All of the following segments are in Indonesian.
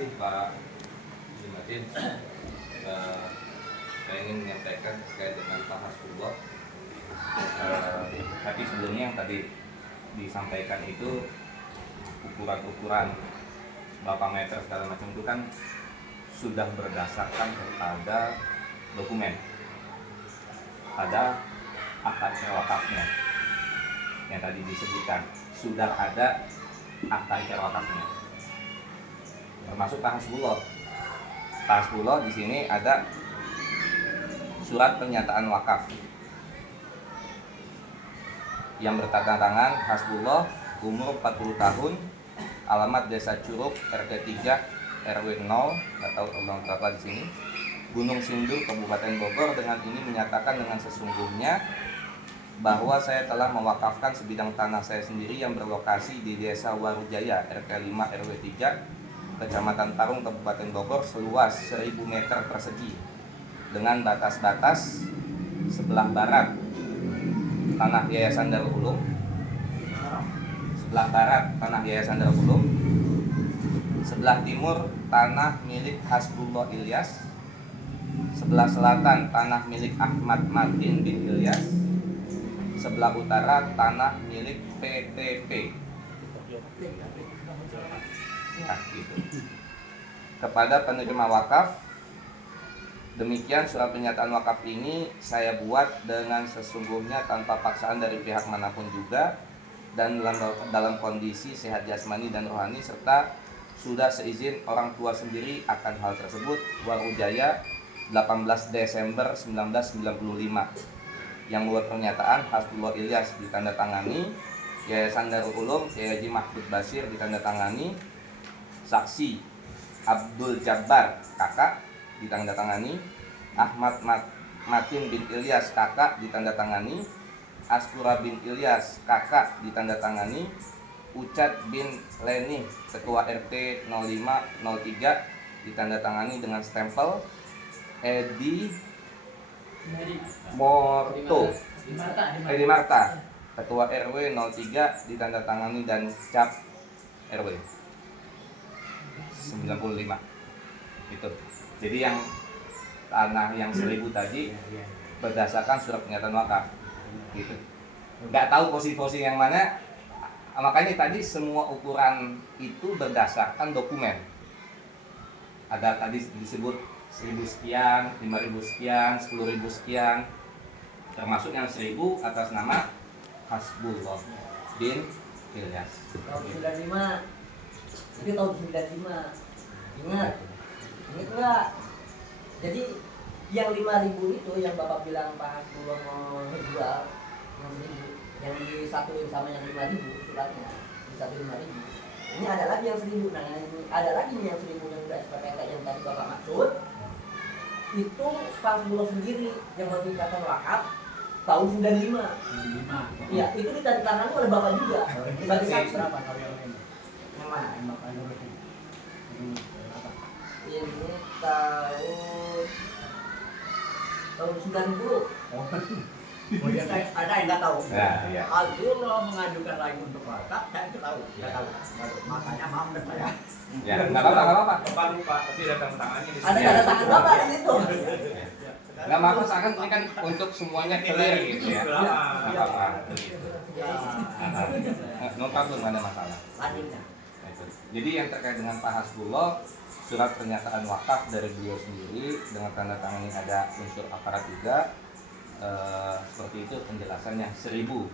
kasih Pak Jimatin. Saya ingin menyampaikan terkait dengan Pak Hasbullah. Tapi sebelumnya yang tadi disampaikan itu ukuran-ukuran berapa meter segala macam itu kan sudah berdasarkan kepada dokumen, ada akta wakafnya yang tadi disebutkan, sudah ada akta wakafnya, termasuk Pak Hasbullah. Pak Hasbullah di sini ada surat pernyataan wakaf yang bertanda tangan Hasbullah, umur 40 tahun, alamat Desa Curug, RT 3, RW 0, nggak tahu ulang berapa di sini, Gunung Sindur, Kabupaten Bogor. Dengan ini menyatakan dengan sesungguhnya bahwa saya telah mewakafkan sebidang tanah saya sendiri yang berlokasi di Desa Warujaya, RT 5, RW 3, Kecamatan Tarung, Kabupaten Bogor, seluas 1000 meter persegi dengan batas-batas sebelah barat tanah Yayasan Darul Ulum, sebelah barat tanah Yayasan Darul Ulum, sebelah timur tanah milik Hasbullah Ilyas, sebelah selatan tanah milik Ahmad Martin bin Ilyas, sebelah utara tanah milik PTP. Nah, gitu. Kepada penerima wakaf, demikian surat pernyataan wakaf ini saya buat dengan sesungguhnya tanpa paksaan dari pihak manapun juga, dan dalam kondisi sehat jasmani dan rohani, serta sudah seizin orang tua sendiri akan hal tersebut. Warujaya, 18 Desember 1995. Yang membuat pernyataan Hasbullah Ilyas ditandatangani, Yayasan Darul Ulum Kiai Haji Mahfud Bashir ditandatangani, saksi Abdul Jabbar kakak ditandatangani, Ahmad Matin bin Ilyas kakak ditandatangani, Askura bin Ilyas kakak ditandatangani, Ucat bin Leni ketua RT 0503 ditandatangani dengan stempel, Edi Edi Marta ketua RW 03 ditandatangani dan cap RW 95. Itu. Jadi yang tanah yang 1000 tadi berdasarkan surat pernyataan wakaf. Gitu. Nggak tahu posisi yang mana. Makanya tadi semua ukuran itu berdasarkan dokumen. Ada tadi disebut 1000 sekian, 5000 sekian, 10.000 sekian. Termasuk yang 1000 atas nama Hasbullah bin Ilyas. Tahun 95. Itu tahun 95. Ingat. Ini enggak. Jadi yang 5.000 itu yang Bapak bilang Pak Hasbullah mau jual yang disatuin sama yang 5.000 suratnya, disatuin 5.000. Ini ada lagi yang 1.000. Nah, ini ada lagi yang 1.000 yang udah SPPT yang tadi Bapak maksud. Itu Pak Hasbullah sendiri yang berpikatan wakaf tahun 95. Iya, itu ditandatangani oleh Bapak juga. Sebagai saksi. Berapa tahun yang lain? Yang mana? Yang Bapak ngurusin. Ini tahun 90. Oh ya, ada yang nggak tahu. Ya, iya. Hasbullah mengajukan lagi untuk wakaf, saya itu tahu. Nggak tahu. Makanya maaf dan saya. Ya, nggak apa-apa. Bapak lupa, tapi ada tanda tangannya di Ada sini. tanda tangan Bapak di situ. Nggak apa-apa, seakan ini kan untuk semuanya clear gitu ya. Nggak apa-apa. Nota belum ada masalah. Lanjutnya. Jadi yang terkait dengan Pak Hasbullah, surat pernyataan wakaf dari beliau sendiri dengan tanda tangan ini ada unsur aparat juga. Seperti itu penjelasannya 1000.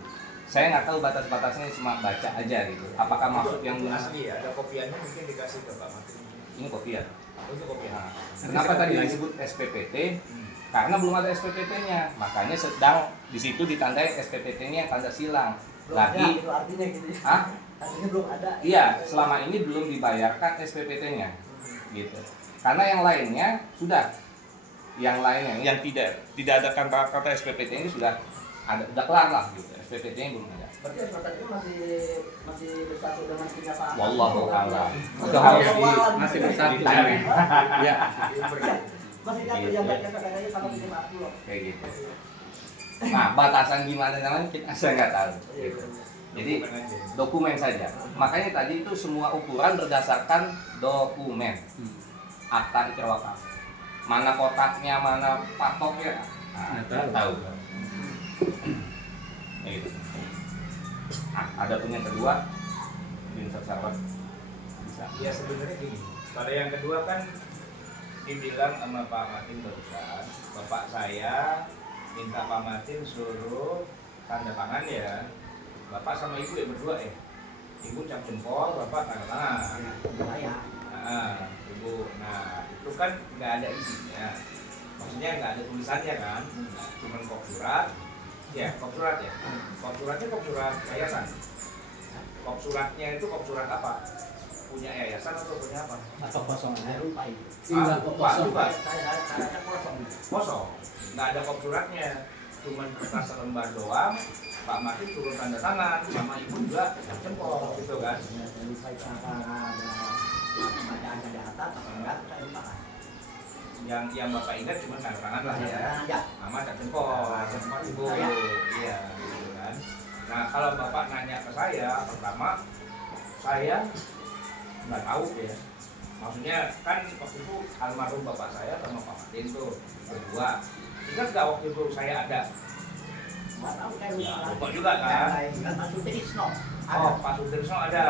Saya nggak tahu batas-batasnya, cuma baca aja gitu. Apakah maksud yang asli ya? Ada kopiannya mungkin dikasih ke Pak Matri. ini kopian? Itu kopian. Nah, kenapa tadi disebut SPPT? Karena belum ada SPPT-nya, makanya sedang di situ ditandai SPPT-nya yang tanda silang. Belum Lagi, ada, itu artinya gitu. Hah? Artinya belum ada. Iya, selama ini belum dibayarkan SPPT-nya, gitu. Karena yang lainnya sudah, yang lainnya yang tidak ada kata SPPT ini sudah ada, sudah kelar lah, gitu. SPPT-nya belum ada. Berarti SPPT masih bersatu dengan punya Pak. Wallahu a'lam. Itu Wallahu harus a'lam. masih dicari. Ya, Masih nyatu yang baca SPPT-nya sama punya Pak Hasbullah. kayak gitu. Nah, batasan gimana namanya saya nggak tahu. Gitu. Jadi Dokumen aja. dokumen saja. Makanya tadi itu semua ukuran berdasarkan dokumen. Akta ikrar wakaf. Mana kotaknya, mana patoknya, nggak tahu. Ya gitu. Nah, ada pun yang kedua, Ustaz Sarwan bisa. Ya sebenarnya gini, pada yang kedua kan dibilang sama Pak Martin barusan, bapak saya minta Pak Martin suruh tanda tangan ya. Bapak sama ibu ya berdua ya. Ibu cap jempol, bapak tanda tangan. Ibu, nah itu kan nggak ada isinya, maksudnya nggak ada tulisannya kan, cuman kop surat, ya kop surat ya, kop suratnya kop surat yayasan, kop suratnya itu kop surat apa? Punya yayasan atau punya apa? Atau kosong, saya lupa itu. Lupa juga, Saya kosong. kosong, nggak ada kop suratnya, cuman kertas selembar doang. Pak Martin suruh tanda tangan, sama ibu juga jempol gitu kan. Saya lupa itu ada bacaan di atas atau enggak, saya lupa. Yang bapak ingat cuma tanda tangan lah ya. Ya. Mama cap jempol, jempol ibu, iya, gitu kan. Nah kalau bapak nanya ke saya, pertama saya nggak tahu ya. Maksudnya kan waktu itu almarhum bapak saya sama Pak Martin tuh berdua. Ingat nggak waktu itu saya ada? Nggak tahu, saya Ya, lupa. lupa juga kan? Kan Pak Sutrisno. Oh, Pak Sudirso ada.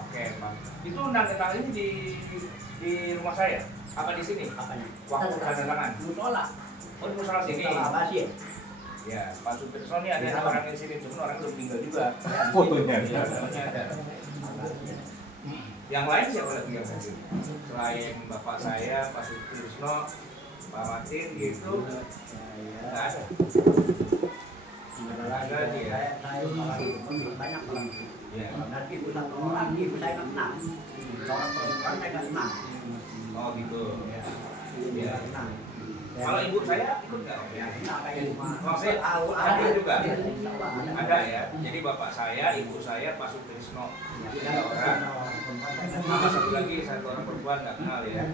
Oke, Pak. Itu undang tentang ini di rumah saya. Apa di sini? Apanya? Waktu tanda tangan. Musola. Oh, di musola sini. Musola Basir. Ya, Pak Sudirso ini ada orang di sini, cuma orang belum meninggal juga. Fotonya. Ya, fotonya ada. Yang lain siapa lagi yang hadir? Selain bapak saya, Pak Sudirso, Pak Martin gitu, nggak ada. Ada dia. Saya banyak orang. Ya. Dan ibu satu orang, ibu saya nggak kenal. Orang perempuan saya nggak kenal. Oh gitu. Ya. Ya. Kenal. Kalau ibu saya ikut nggak? Ya, kenal kayak cuma. Oh, saya tahu ada juga. Ada. Ada ya. Jadi bapak saya, ibu saya, Pak Sutrisno, tiga orang. Sama satu lagi, satu orang perempuan nggak kenal ya.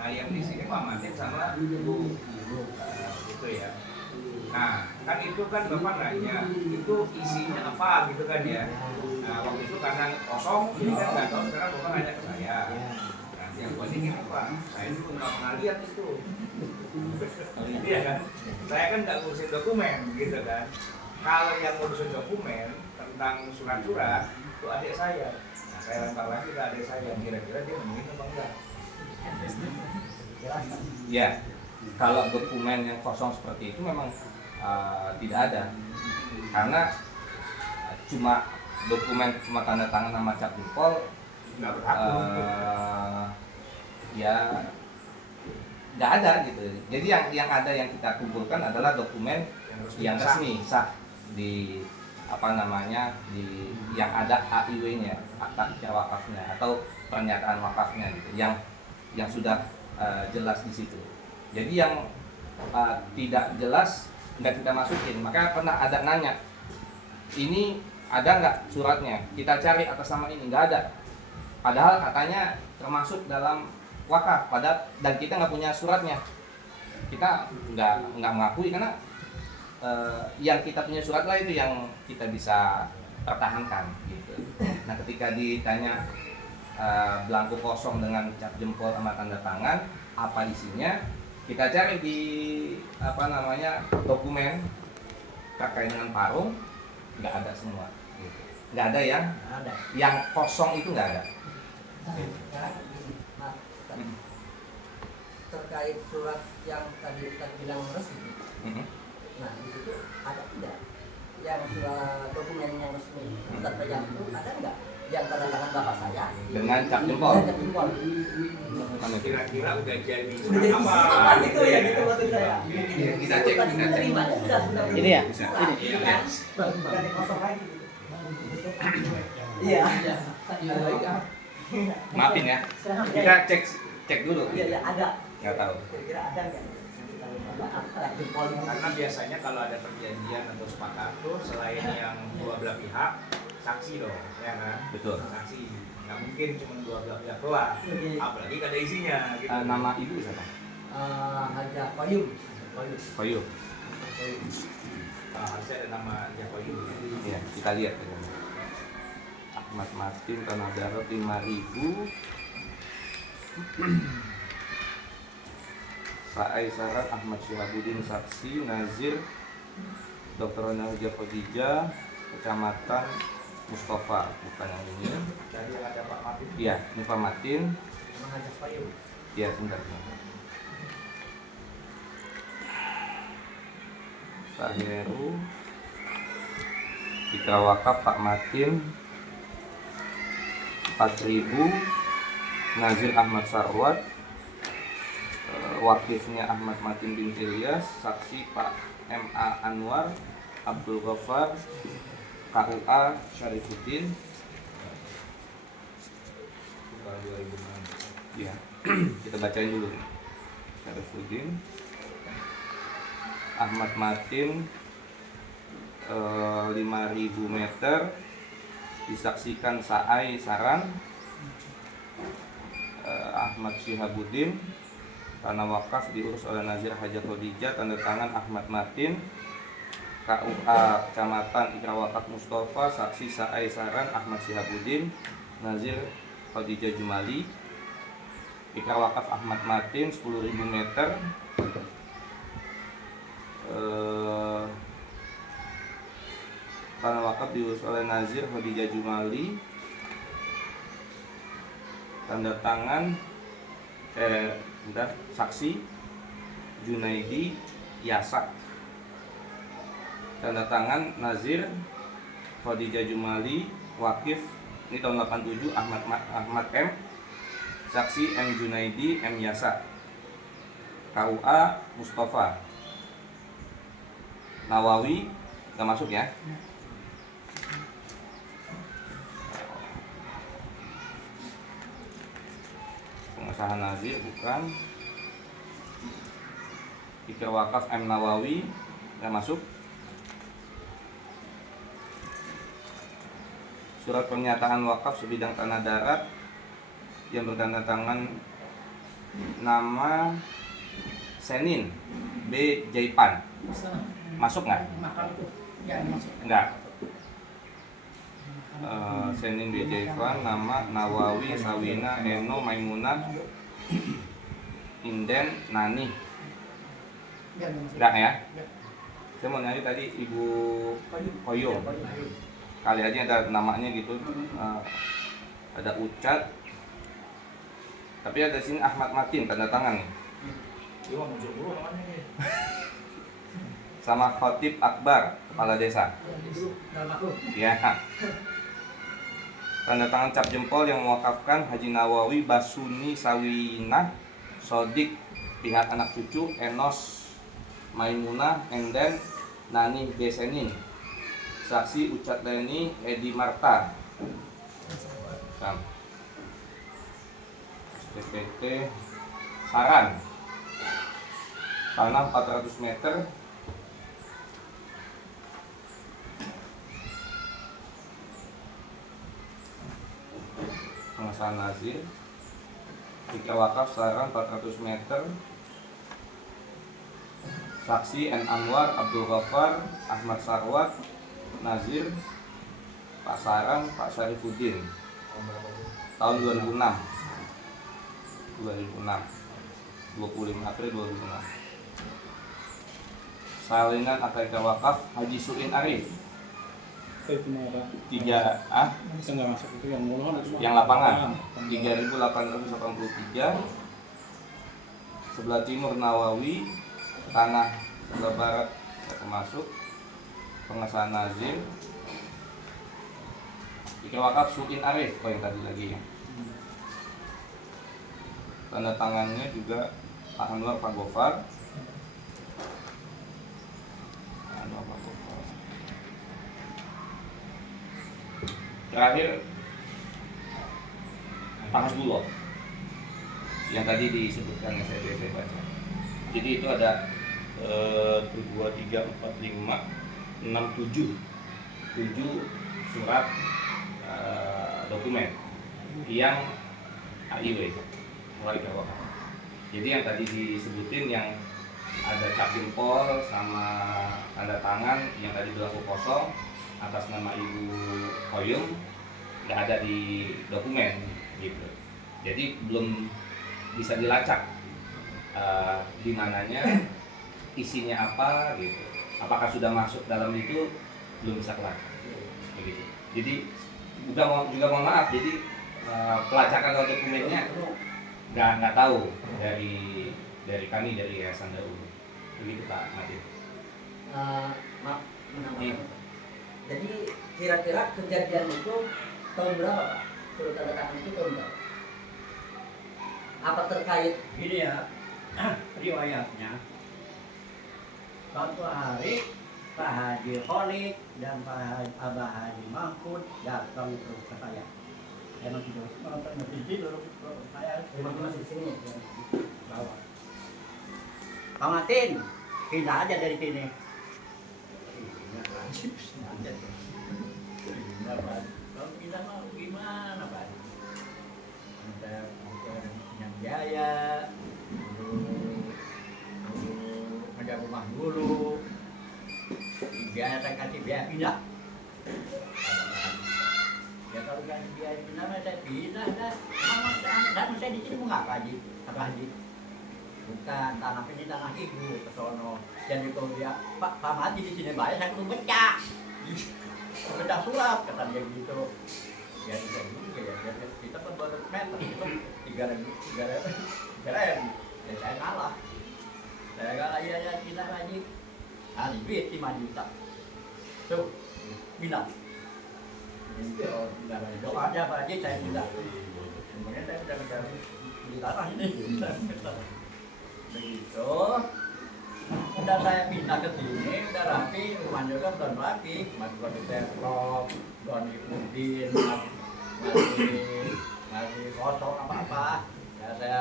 Nah yang di sini Pak Martin sama ibu, gitu ya. Nah kan itu kan bapak nanya, itu isinya apa gitu kan ya. Nah waktu itu karena kosong, ini kan nggak tahu. Sekarang bapak nanya ke saya. Nah yang buat ini apa? Saya dulu nggak pernah lihat itu. Iya kan? Saya kan nggak ngurusin dokumen gitu kan. Kalau yang ngurusin dokumen tentang surat-surat itu adik saya. Nah saya lempar lagi ke adik saya. Kira-kira dia nemuin apa enggak? Ya, kalau dokumen yang kosong seperti itu memang tidak ada, karena cuma dokumen cuma tanda tangan sama cap jempol, Nggak berlaku. Ya nggak ada gitu. Jadi yang ada yang kita kumpulkan adalah dokumen yang resmi sah di apa namanya di yang ada AIW-nya, akta ikrar wakafnya atau pernyataan wakafnya gitu, yang sudah jelas di situ. Jadi yang tidak jelas nggak kita masukin. Makanya pernah ada nanya, ini ada nggak suratnya? Kita cari atas nama ini, nggak ada. Padahal katanya termasuk dalam wakaf, dan kita nggak punya suratnya. Kita nggak mengakui karena yang kita punya surat lah itu yang kita bisa pertahankan gitu. Nah ketika ditanya belangko kosong dengan cap jempol sama tanda tangan, apa isinya? Kita cari di apa namanya dokumen terkait dengan parung, nggak ada semua. Gitu. Nggak ada yang kosong itu nggak ada. Terkait surat yang tadi Ustaz bilang resmi, nah di situ ada tidak yang surat dokumen yang resmi Ustaz pegang itu ada nggak yang tanda tangan bapak saya Dengan cap jempol. dengan cap jempol? Kira-kira udah jadi Udah jadi apa gitu ya, gitu maksud saya. Kita cek, Tadi kita cek. terimanya sudah Ini ya? Ini kan bukan kosong lagi gitu. Iya. Maafin ya. Kita cek dulu. Iya, iya ada. Nggak tahu. Kira-kira ada nggak? Jempol karena biasanya kalau ada perjanjian atau sepakat tuh selain yang dua belah pihak saksi dong, ya kan? Betul. Saksi nggak mungkin cuma dua belah pihak doang, apalagi ada isinya gitu. Nama ibu siapa? Haja Payung. Koyum. Harusnya ada nama Jakoyu. Ya, kita lihat ya. Ahmad Matin tanah darat 5.000. Sa'ai Saran Ahmad Syihabuddin saksi Nazir Dr. Nahja Khadijah Kecamatan Mustafa, bukan yang ini. Jadi ada Pak Matin Iya, ini Pak Matin. mengajak Payu. Iya, sebentar. Pak Heru. Citra wakaf Pak Matin 4.000. Nazir Ahmad Sarwat, wakifnya Ahmad Matin bin Ilyas, saksi Pak M.A. Anwar, Abdul Ghaffar, KUA Syarifuddin. Tahun 2006. Ya, kita bacain dulu. Syarifuddin, Ahmad Matin 5.000 meter, disaksikan Sa'ai Saran, Ahmad Syihabuddin, tanah wakaf diurus oleh Nazir Hajat Khadijah, tanda tangan Ahmad Matin, KUA Kecamatan Ikra Wakaf Mustafa, saksi Sa'ai Saran Ahmad Syihabuddin, Nazir Khadijah Jumali, Ikra Wakaf Ahmad Matin 10.000 meter, tanah wakaf diurus oleh Nazir Khadijah Jumali, tanda tangan saksi Junaidi Yasak, tanda tangan Nazir Khadijah Jumali, wakif ini tahun 87 Ahmad M, saksi M Junaidi M Yasak, KUA Mustafa. Nawawi nggak masuk ya. Pengesahan Nazir bukan. Ikra wakaf M Nawawi nggak masuk. Surat pernyataan wakaf sebidang tanah darat yang bertanda tangan nama Senin B Jaipan, masuk nggak? Makan itu ya masuk. Enggak. Senin B Jaipan, nama Nawawi Sawina Eno Maimunah Inden Nani. Enggak ya? Saya mau nyari tadi Ibu Koyo. Kali aja ada namanya gitu. Ada Ucat. Tapi ada sini Ahmad Matin tanda tangan nih. Dia mau muncul dulu namanya nih. Sama Khotib Akbar, kepala desa. Ya. Tanda tangan cap jempol yang mewakafkan Haji Nawawi Basuni Sawinah Sodik, pihak anak cucu Enos Maimunah Enden Nani Desenin, saksi Ucat Leni Edi Marta. SPPT Saran, tanah 400 meter, pengesahan Nazir. Ikra wakaf Saran 400 meter, saksi N Anwar Abdul Ghaffar Ahmad Sarwat Nazir Pak Saran Pak Syarifuddin, tahun 2006 25 April 2006. Salinan akad wakaf Haji Suin Arif 3A yang lapangan 3.883, sebelah timur Nawawi, tanah sebelah barat termasuk. Pengesahan Nazir. Ikra wakaf Suin Arif, yang tadi lagi ya. Tanda tangannya juga Pak Anwar Pak Gofar. Terakhir Pak Hasbullah yang tadi disebutkan saya baca. Jadi itu ada 2, 3, 4, 5, 6, 7 surat dokumen yang AIW mulai wakaf. Jadi yang tadi disebutin yang ada capinpol sama tanda tangan yang tadi berlaku kosong atas nama Ibu Koyum nggak ada di dokumen gitu. Jadi belum bisa dilacak di mananya, isinya apa gitu. Apakah sudah masuk dalam itu belum bisa kelacak begitu. Jadi juga mohon maaf, jadi pelacakan dokumennya nggak tahu dari kami dari Yayasan Daul. Begitu Pak Madin. Maaf menambahkan. Jadi kira-kira kejadian itu tahun berapa Pak? Surat tanda tangan itu tahun berapa? Apa terkait? Gini ya, riwayatnya suatu hari Pak Haji Kholik dan Abah Haji Mahfud datang ke saya. Saya masih tidur, saya Masih di sini. bawah. Pak Matin, pindah aja dari sini. Kalau pindah mau gimana Pak? Saya yang biaya, ada rumah dulu, biaya saya kasih biaya pindah. Ya kalau kasih biaya pindah, saya pindah dah. Sama saya di sini mau ngapa Haji? Apa Haji? Bukan, tanah ini tanah ibu ke sono. Jadi kalau dia Pak Haji di sini bayar, saya kudu becak. Becak surat kata dia gitu. Ya tidak juga ya. Kita kan baru meter itu 3.000. Ya saya kalah. Saya kalah ya pindah Haji. Ah, duit 5 juta. Tuh, pindah. Ini oh, pindah lagi. Doa aja Pak Haji saya pindah. Kemudian saya udah beli tanah ini. Begitu. Udah saya pindah ke sini, udah rapi, rumahnya juga belum rapi. Masih belum diteplok, belum diputin, masih kosong apa-apa. Ya saya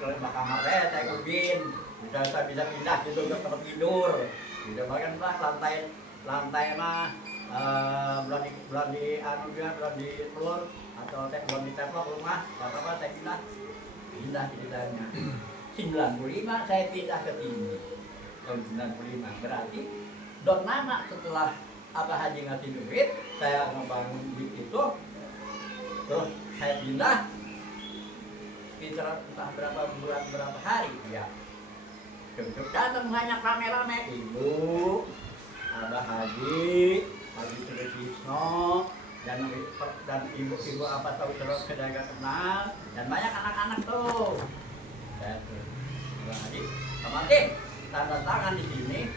ke kamar saya kubin. Saya bisa pindah gitu ke tempat tidur. Tidak makan lah lantai mah belum di pelur atau belum diteplok rumah. Gak apa-apa saya pindah ceritanya. 95 saya pindah ke sini. Tahun 95 berarti dot nama setelah Abah Haji ngasih duit, saya ngebangun duit itu, terus saya pindah. Kira entah berapa bulan berapa hari ya. Datang banyak rame-rame ibu, Abah Haji, Haji Trisno, dan ibu apa tahu terus kedaga kenal, dan banyak anak-anak tuh. Saya tuh, Abah Haji, Pak tanda tangan di sini,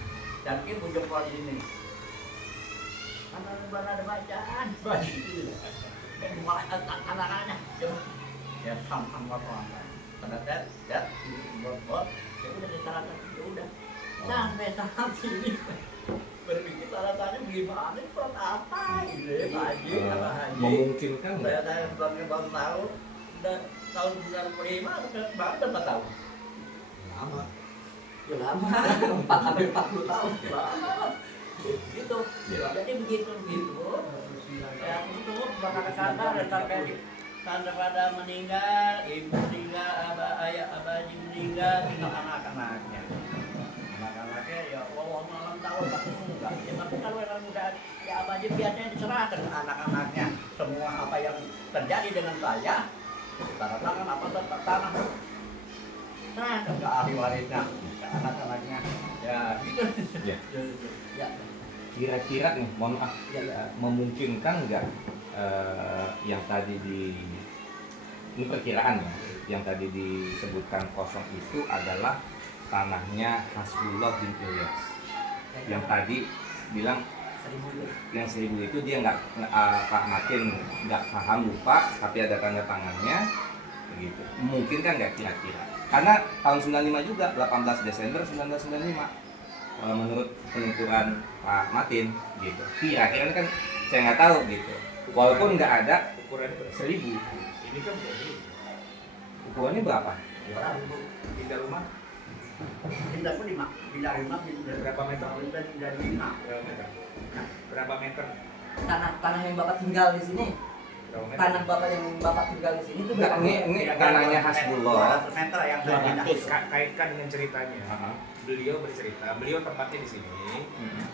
dan ibu jempol di sini. Ada bacaan, dan mulai anak-anaknya, ya sama apa pada dat, buat ya udah ditaratan itu udah sampai saat ini berpikir taratannya gimana surat apa gitu ya Pak Haji Abah Haji Memungkinkan nggak? saya belum tahu udah tahun 95 atau berapa tahun Lama. Ya lama. 40 tahun. Lama. Gitu. Ya. Jadi begitu. ya itu bakal sadar sampai pada meninggal, ibu meninggal, ayah Abah Haji meninggal, tinggal anak-anaknya. Anak-anaknya ya Allah malam tahu tapi enggak. Ya, tapi kalau yang udah ya Abah Haji biasanya diserahkan ke anak-anaknya. Semua apa yang terjadi dengan saya, tanda tangan apa tanah, saya ke ahli warisnya, ke anak-anaknya. Ya gitu. Ya. Ya. Kira-kira nih, mohon maaf, memungkinkan nggak yang tadi ini perkiraan ya, yang tadi disebutkan kosong itu adalah tanahnya Hasbullah bin Ilyas. Yang tadi bilang 1000 itu dia nggak Pak Matin nggak paham lupa, tapi ada tanda tangannya, begitu. Mungkin kan nggak kira-kira? Karena tahun 95 juga, 18 Desember 1995. Menurut penuturan Pak Matin gitu. Kira-kira kan saya nggak tahu gitu. Walaupun nggak ada Ukurannya berapa? 1000. Ini kan berapa? Ukurannya berapa? Pindah rumah Pindah pun 5, pindah 5, berapa meter? Pindah 5. Berapa meter? Tanah yang Bapak tinggal di sini tanah bapak yang bapak tinggal di sini tuh Enggak, berapa? ini tanahnya Hasbullah. 200 meter yang saya pindah. Kaitkan dengan ceritanya. Beliau bercerita, beliau tempatnya di sini.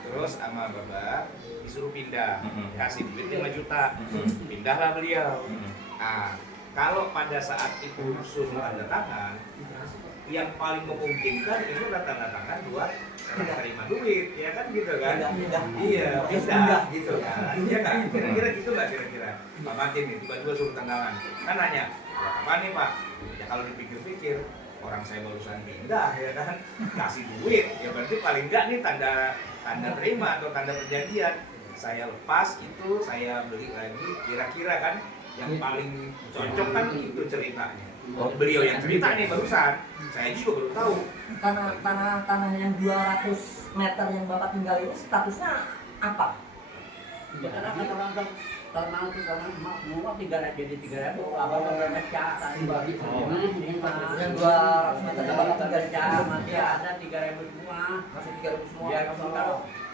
Terus sama Bapak disuruh pindah, kasih duit 5 juta. Pindahlah beliau. Nah, kalau pada saat itu suruh tanda tangan, yang paling memungkinkan itu tanda tangan buat terima duit, ya kan gitu kan? Iya, pindah gitu kan? Iya kan? Kira-kira gitu nggak kira-kira? Pak Martin nih tiba-tiba suruh tanda tangan, kan nanya, apa nih Pak? Ya kalau dipikir-pikir, orang saya barusan pindah, ya kan? Kasih duit, ya berarti paling nggak nih tanda terima atau tanda perjanjian. Saya lepas itu, saya beli lagi, kira-kira kan? Yang paling cocok kan itu ceritanya. Beliau yang cerita nih barusan, saya juga baru tahu. Tanah yang 200 meter yang bapak tinggal ini statusnya apa? Karena kan tanah itu karena semua 300 jadi 300 abang bermecah tadi bagi Yang 200 meter yang bapak tinggal di pecah sini masih ada 3.000 semua. masih 300 semua. Ya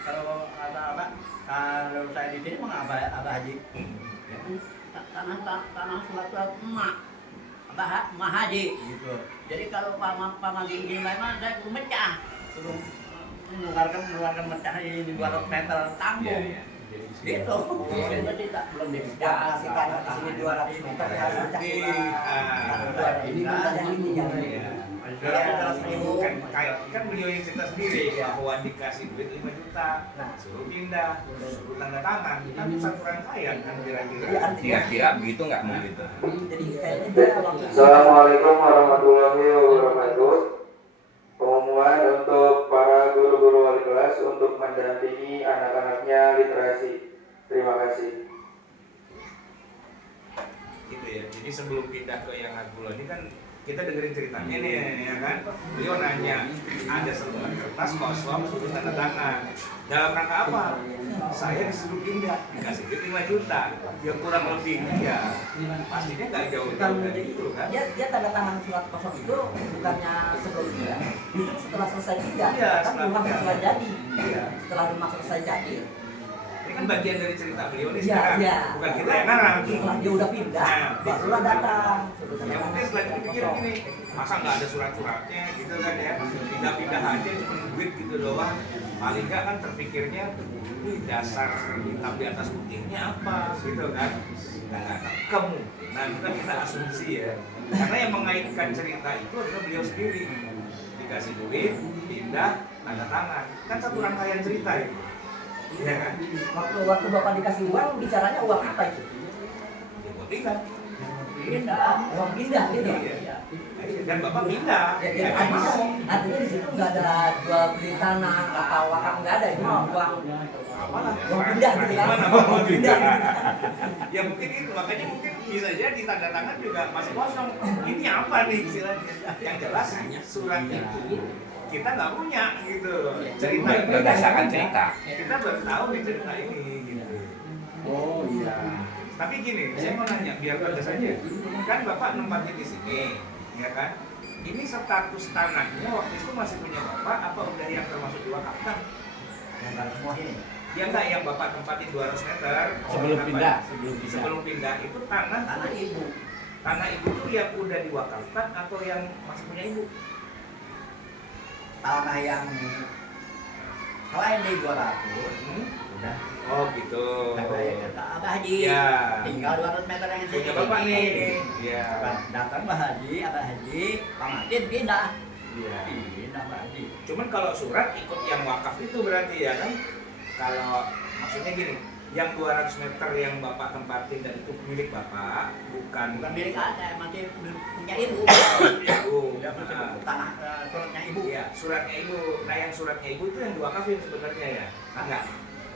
kalau apa kalau saya di sini mah Abah Haji. Tanah surat emak. Abah Haji gitu. Jadi kalau Pak Maging gini memang saya belum mecah. Belum mengeluarkan mecah ini 200 meter tanggung. Gitu. Jadi tak belum dipecah. Kasih tanah di sini 200 meter ya harus pecah surat. Ini kan yang ini yang Kan beliau yang cerita sendiri bahwa dikasih duit 5 juta, suruh pindah, suruh tanda tangan, kan satu rangkaian kan Kira-kira begitu nggak mau gitu? Jadi kayaknya dia waktu Assalamualaikum warahmatullahi wabarakatuh. Pengumuman untuk para guru-guru wali kelas untuk mendampingi anak-anaknya literasi. Terima kasih. gitu ya. Jadi sebelum pindah ke yang Hasbullah ini kan kita dengerin ceritanya nih, ya kan? Beliau nanya, ada selembar kertas kosong suruh tanda tangan. Dalam rangka apa? Saya disuruh pindah, dikasih duit 5 juta. Ya kurang lebih ya. Pastinya nggak jauh-jauh dari itu kan? dia tanda tangan surat kosong itu bukannya sebelum pindah, justru setelah selesai pindah, Iya, kan setelah rumah pindah. selesai jadi. Iya. Setelah rumah selesai jadi, Ini kan bagian dari cerita beliau nih Iya, sekarang. iya. Bukan kita yang ngarang. setelah dia udah pindah, Nah, barulah datang. Ya mungkin setelah itu pikir gini, masa nggak ada surat-suratnya gitu kan ya, pindah-pindah aja cuma duit gitu doang. Paling nggak kan terpikirnya, ini dasar hitam di atas putihnya apa gitu kan. Nah, kemungkinan kita asumsi ya, karena yang mengaitkan cerita itu adalah beliau sendiri. Dikasih duit, pindah, tanda tangan, kan satu rangkaian cerita itu. Iya kan? Waktu bapak dikasih uang, bicaranya uang apa itu? Ya buat pindah. Uang pindah gitu. Iya. Dan bapak pindah. Ya, artinya di situ nggak ada jual beli tanah atau wakaf, nggak ada, itu mah uang Apalah, uang pindah gitu kan? Gimana Uang mau pindah. Ya mungkin itu, makanya mungkin bisa jadi tanda tangan juga masih kosong. Ini apa nih istilahnya? Yang jelas surat itu kita nggak punya gitu. Cerita itu Berdasarkan cerita. kita baru tahu nih cerita ini gitu. Oh iya. Tapi gini, saya mau nanya biar tegas aja. Kan bapak nempatin di sini, ya kan? Ini status tanahnya waktu itu masih punya bapak apa udah yang termasuk diwakafkan? Yang baru semua ini. Ya enggak, yang bapak tempatin 200 meter Sebelum apa? pindah. Sebelum pindah itu tanah ibu. Tanah ibu tuh yang udah diwakafkan atau yang masih punya ibu? Tanah yang selain di 200 udah. Oh gitu. Kata Abah Haji. Ya. Tinggal 200 meter yang Punya bapak nih. Iya. Datang Abah Haji, Pak Martin pindah. Iya. Pindah Abah Haji. Cuman kalau surat ikut yang wakaf itu berarti ya kan? Kalau maksudnya gini, yang 200 meter yang bapak tempatin dan itu milik bapak, bukan Milik ada, masih punya ibu. ibu. Tanah suratnya ibu. Iya, suratnya ibu. Nah, yang suratnya ibu itu yang diwakafin sebenarnya ya? Enggak.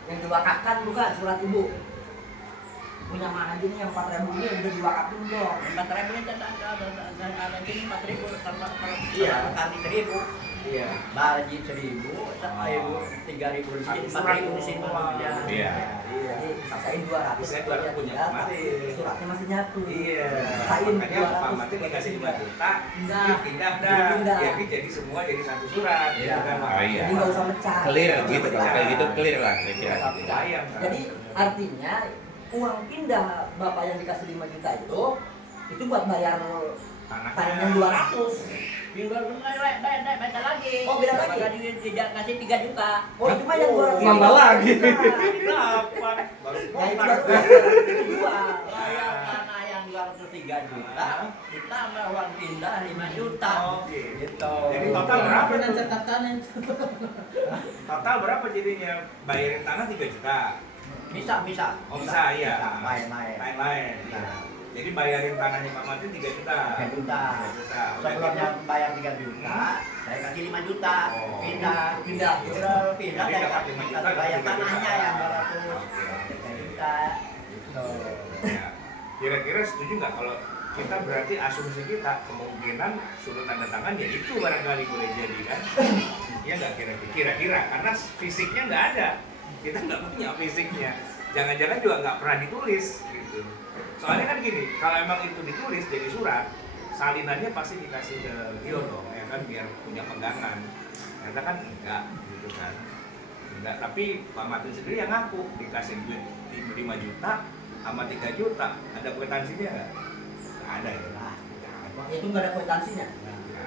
Yang diwakafkan bukan surat ibu. Punya Mahadi ini yang 4.000 ini udah diwakafin dong. 4.000 ini ada sini 4.000 kalau Iya. kali 1.000. Iya. Baji 1.000, 3.000 di sini, 4.000 di sini. Iya. Jadi sisain 200. Saya 200 punya Ya, Pak Martin. suratnya masih nyatu. Iya. Sisain Makanya Pak Martin dikasih 5 juta, Pindah. pindah dah. Pindah. Jadi semua jadi satu surat. Iya. Kan, Pak? Oh, iya. Jadi nggak usah mecah. Clear gitu, kalau kayak gitu clear lah kira-kira. Sayang. Jadi artinya uang pindah bapak yang dikasih 5 juta itu buat bayar tanah yang 200. Tinggal beda lagi. Oh, beda lagi. Tadi tidak ngasih 3 juta. Oh, cuma yang 200 nambah lagi. Kapan? Baru Nah, itu kontrak. baru dijual. Bayar tanah yang 203 juta, kita sama uang pindah 5 juta. Oke. Gitu. Jadi total berapa Dan tuh? catatannya itu. Total berapa jadinya? Bayarin tanah 3 juta. Bisa. Oh bisa, iya. Lain-lain. Lain-lain. Nah. Jadi bayarin tanahnya Pak Martin 3 juta. 3 juta. 3 juta. Udah Sebelumnya gitu. bayar 3 juta, saya kasih 5 juta. Oh. Pindah. Pindah. Pindah Jadi saya dapat kasih 5 juta, bayar 3 juta. tanahnya yang 200. Oke. 3 juta. Gitu. Ya. Kira-kira setuju nggak kalau kita berarti asumsi kita kemungkinan suruh tanda tangan ya itu barangkali boleh jadi kan? Ya nggak kira-kira karena fisiknya nggak ada, kita nggak punya fisiknya. Jangan-jangan juga nggak pernah ditulis gitu. Soalnya kan gini, kalau emang itu ditulis jadi surat, salinannya pasti dikasih ke Gio dong, ya kan biar punya pegangan. Ternyata kan enggak gitu kan. Enggak, tapi Pak Martin sendiri yang ngaku dikasih duit 5 juta sama 3 juta. Ada kwitansinya nggak? Nggak ada ya. Itu nggak ada kwitansinya. Nggak ada.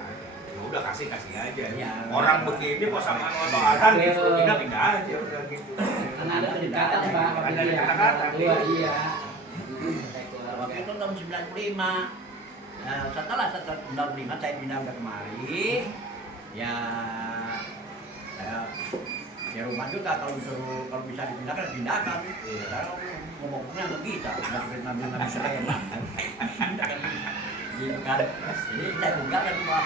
Ya udah kasih aja. Ya, Orang begini kok sama orang disuruh pindah aja udah gitu. Karena ada kedekatan Pak. Ada kedekatan. Iya. Waktu itu tahun 95. Nah, setelah 95 saya pindah ke kemari. Ya saya ya rumah juga kalau bisa dipindahkan dipindahkan. Kalau ngomongnya nggak bisa, nggak bisa enak. Gitu kan. Jadi saya buka kan rumah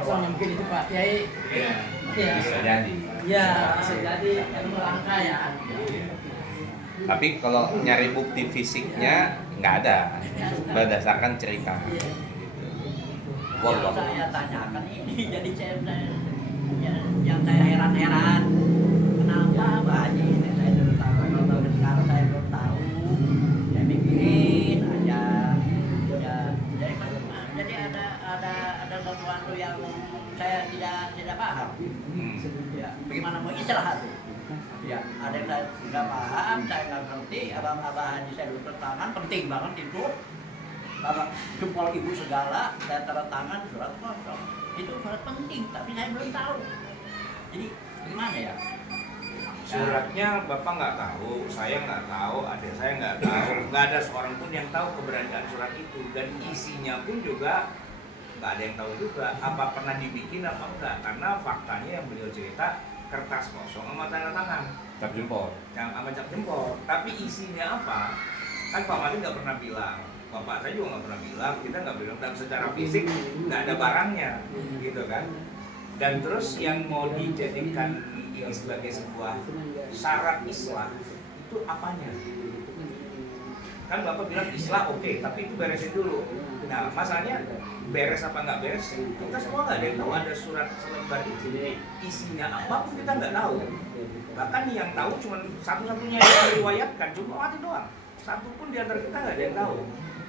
Kosong yang mungkin itu Pak Kiai. Iya. Iya. Bisa jadi. Iya, bisa jadi kan merangka ya. Tapi kalau nyari bukti fisiknya nggak ada berdasarkan cerita. Yang Wallah. saya tanyakan ini jadi yang saya heran-heran kenapa Pak Haji ini saya belum tahu kalau sekarang saya belum tahu saya mikirin aja ya jadi ada sesuatu yang saya tidak paham ya bagaimana mau istirahat ya ada yang saya tidak paham saya nggak ngerti abang Haji saya dulu tangan penting banget itu Bapak jempol ibu segala, saya tanda tangan surat kosong. Itu surat penting, tapi saya belum tahu. Jadi gimana ya? Suratnya Bapak nggak tahu, saya nggak tahu, adik saya nggak tahu, nggak ada seorang pun yang tahu keberadaan surat itu dan isinya pun juga nggak ada yang tahu juga apa pernah dibikin apa enggak karena faktanya yang beliau cerita kertas kosong sama tanda tangan Cap jempol. yang sama cap jempol tapi isinya apa kan Pak Martin nggak pernah bilang Bapak saya juga nggak pernah bilang kita nggak bilang dan secara fisik nggak ada barangnya gitu kan dan terus yang mau dijadikan ini sebagai sebuah syarat Islam itu apanya kan Bapak bilang Islam oke, tapi itu beresin dulu nah masalahnya beres apa nggak beres kita semua nggak ada yang tahu ada surat selembar itu isinya apa pun kita nggak tahu bahkan yang tahu cuma satu-satunya yang diriwayatkan cuma Mati doang satu pun di antara kita nggak ada yang tahu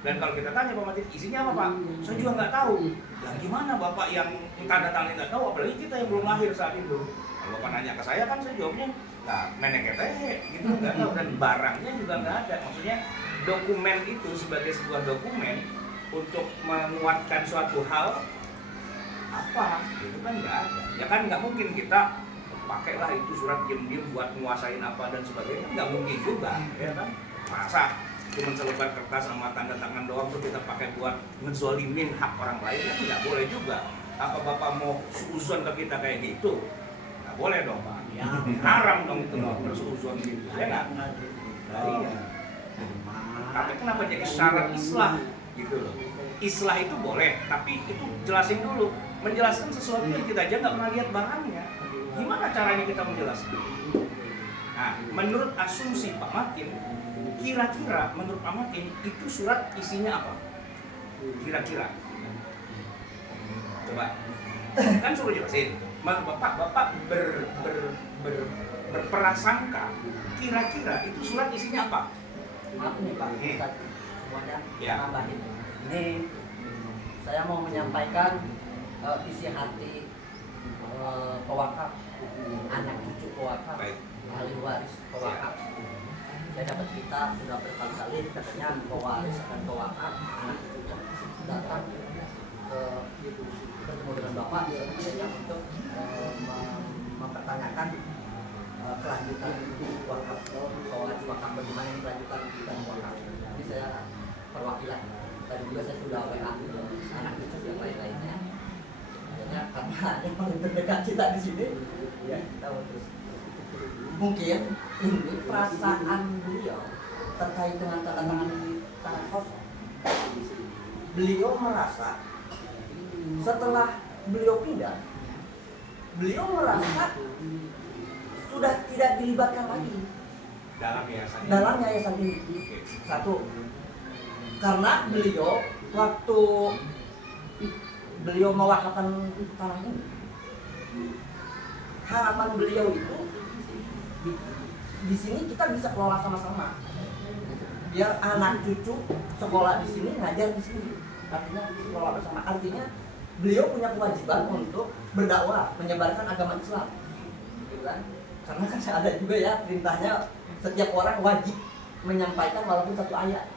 dan kalau kita tanya Pak Mati isinya apa Pak saya juga nggak tahu dan gimana Bapak yang tanda tangan nggak tahu apalagi kita yang belum lahir saat itu kalau Bapak nanya ke saya kan saya jawabnya nah nenek kita gitu nggak tahu dan barangnya juga nggak ada maksudnya dokumen itu sebagai sebuah dokumen untuk menguatkan suatu hal apa itu kan nggak ada ya kan nggak mungkin kita pakailah itu surat diam-diam buat menguasain apa dan sebagainya nggak mungkin juga ya kan masa cuma selebar kertas sama tanda tangan doang tuh kita pakai buat ngezolimin hak orang lain kan nggak boleh juga apa Bapak mau suuzon ke kita kayak gitu nggak boleh dong Pak Ya, haram dong itu loh bersuuzon gitu ya nggak iya. Tapi kenapa jadi syarat islah gitu loh islah itu boleh tapi itu jelasin dulu menjelaskan sesuatu yang kita aja nggak pernah lihat barangnya gimana caranya kita menjelaskan nah menurut asumsi Pak Martin kira-kira menurut Pak Martin itu surat isinya apa kira-kira coba kan suruh jelasin Bapak berprasangka kira-kira itu surat isinya apa Maaf nih Pak, Ustaz, semuanya Ya. tambahin. Ini saya mau menyampaikan isi hati pewakaf, anak cucu pewakaf, baik ahli waris pewakaf. Saya kita sudah berkali-kali katanya pewaris akan ke wakaf, anak cucu datang ke bertemu dengan bapak sebenarnya untuk mempertanyakan kelanjutan wakaf, wakaf bagaimana yang kelanjutan wakaf. Ini saya perwakilan. Tadi juga saya sudah WA anak cucu yang lain-lainnya. Akhirnya karena yang paling terdekat kita di sini, ya kita terus. Mungkin ini perasaan beliau terkait dengan tanda tangan di tangan kosong. Beliau merasa setelah beliau pindah, beliau merasa sudah tidak dilibatkan lagi dalam yayasan ini. Satu, karena beliau waktu beliau mewakafkan tanah ini, harapan beliau itu di sini kita bisa kelola sama-sama, biar anak cucu sekolah di sini, ngajar di sini, artinya kelola bersama. Artinya beliau punya kewajiban untuk berdakwah, menyebarkan agama Islam, gitu kan? Karena kan ada juga ya perintahnya setiap orang wajib menyampaikan walaupun satu ayat,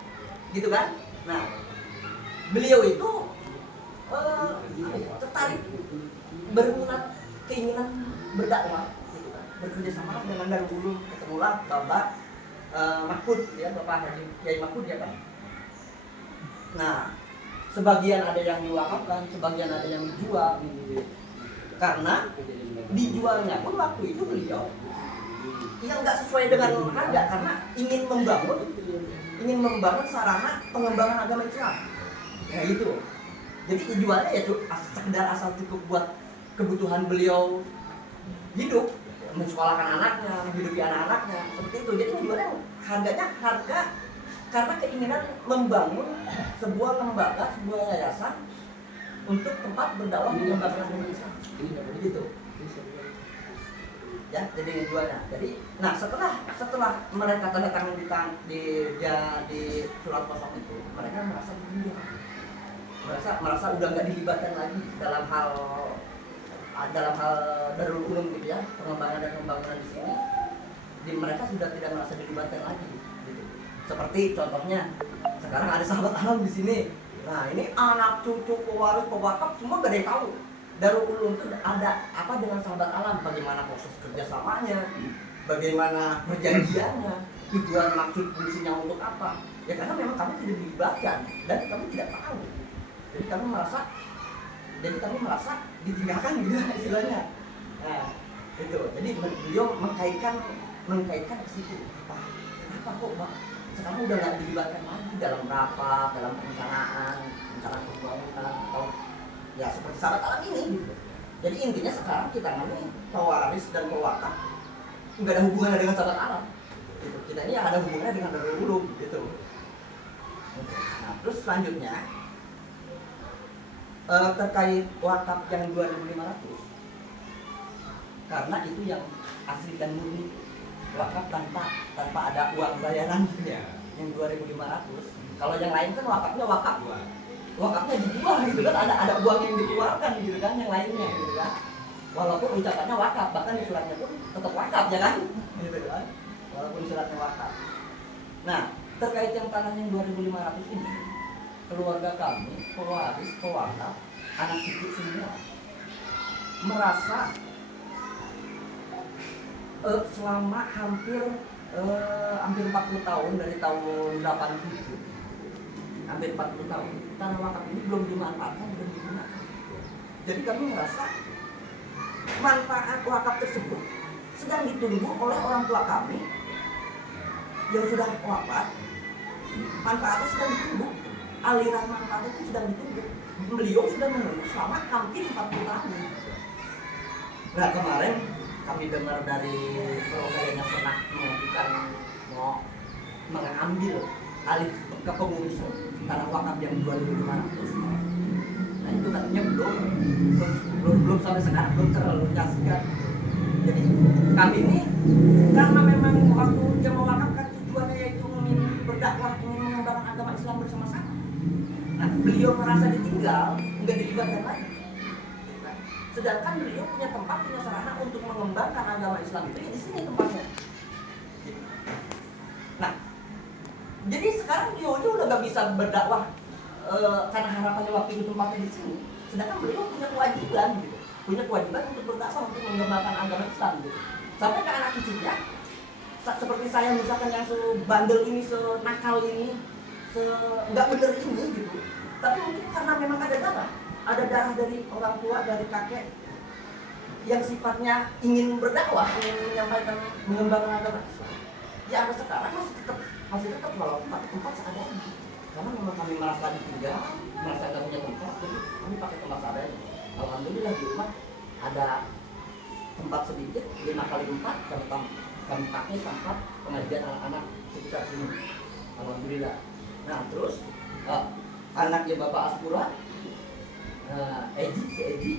gitu kan? Nah, beliau itu tertarik, berminat, keinginan berdakwah, gitu kan? Bekerja sama dengan Darul Ulum, ketemulah Bapak Mahfud, ya Bapak Haji Kiai Mahfud ya kan. Nah, sebagian ada yang diwakafkan, sebagian ada yang dijual, karena dijualnya pun waktu itu beliau yang nggak sesuai dengan harga, karena ingin membangun sarana pengembangan agama Islam. Ya itu. Jadi dijualnya ya sekedar asal cukup buat kebutuhan beliau hidup, mensekolahkan anaknya, menghidupi anak-anaknya, seperti itu. Jadi dijualnya harganya karena keinginan membangun sebuah lembaga, sebuah yayasan untuk tempat berdakwah menyebarkan agama Islam. Begitu. Ya, jadi jualnya. Jadi, nah setelah mereka tanda tangan di surat kosong itu, mereka merasa ditindak, merasa udah nggak dilibatkan lagi dalam hal Darul Ulum gitu ya, pengembangan dan pembangunan di sini. Mereka sudah tidak merasa dilibatkan lagi. Gitu. Seperti contohnya sekarang ada sahabat alam di sini. Nah ini anak cucu pewaris pewakaf semua gak ada yang tahu Darul Ulum itu ada apa dengan sahabat alam, bagaimana proses kerjasamanya, bagaimana perjanjiannya, tujuan maksud fungsinya untuk apa. Ya karena memang kami tidak dilibatkan dan kami tidak tahu. Jadi kami merasa ditinggalkan gitu istilahnya. Nah itu. Jadi beliau mengkaitkan ke situ. Kenapa kok Bang? Sekarang udah nggak dilibatkan lagi dalam rapat, dalam perencanaan pembangunan atau ya seperti sahabat alam ini gitu. Jadi intinya sekarang kita ini pewaris dan pewakaf nggak ada hubungannya dengan sahabat alam gitu. Kita ini ada hubungannya dengan Darul Ulum gitu. Nah terus selanjutnya terkait wakaf yang 2.500, karena itu yang asli dan murni, wakaf tanpa ada uang bayaran gitu ya, yang 2.500. Kalau yang lain kan wakafnya dijual gitu kan, ada uang yang dikeluarkan gitu kan, yang lainnya gitu kan, walaupun ucapannya wakaf, bahkan di suratnya pun tetap wakaf ya kan, gitu kan, walaupun suratnya wakaf. Nah terkait yang tanah yang 2.500 ini, keluarga kami, pewaris, pewakaf, anak cucu semua merasa selama hampir 40 tahun, dari tahun 87, hampir 40 tahun tanah wakaf ini belum dimanfaatkan, belum digunakan. Jadi kami merasa manfaat wakaf tersebut sedang ditunggu oleh orang tua kami yang sudah wafat. Manfaatnya sedang ditunggu, aliran manfaatnya itu sedang ditunggu. Beliau sudah menunggu selama hampir 40 tahun. Nah kemarin kami dengar dari kalian yang pernah mengajukan mau mengambil alih ke pengurus tanah wakaf yang 2.500. Nah itu katanya belum sampai sekarang belum terrealisasikan. Jadi kami ini karena memang waktu dia mewakafkan tujuannya yaitu ingin berdakwah, ingin mengembangkan agama Islam bersama-sama. Nah beliau merasa ditinggal, nggak dilibatkan lagi. Sedangkan beliau punya tempat, punya sarana untuk mengembangkan agama Islam itu di sini tempatnya. Nah, sekarang dia udah gak bisa berdakwah karena harapannya waktu itu tempatnya di sini. Sedangkan beliau punya kewajiban gitu, punya kewajiban untuk berdakwah, untuk mengembangkan agama Islam gitu. Sampai ke anak cucunya, seperti saya misalkan yang sebandel ini, senakal ini, nggak bener ini gitu. Tapi mungkin karena memang ada darah dari orang tua, dari kakek yang sifatnya ingin berdakwah, ingin menyampaikan, mengembangkan agama Islam. Ya sampai sekarang masih tetap walaupun pakai tempat seadanya. Karena memang kami merasa ditinggal, merasa nggak punya tempat, jadi kami pakai tempat seadanya. Alhamdulillah di rumah ada tempat sedikit 5x4, kami pakai tempat pengajian anak-anak sekitar sini. Alhamdulillah. Nah terus anaknya Bapak Aspura, Eji,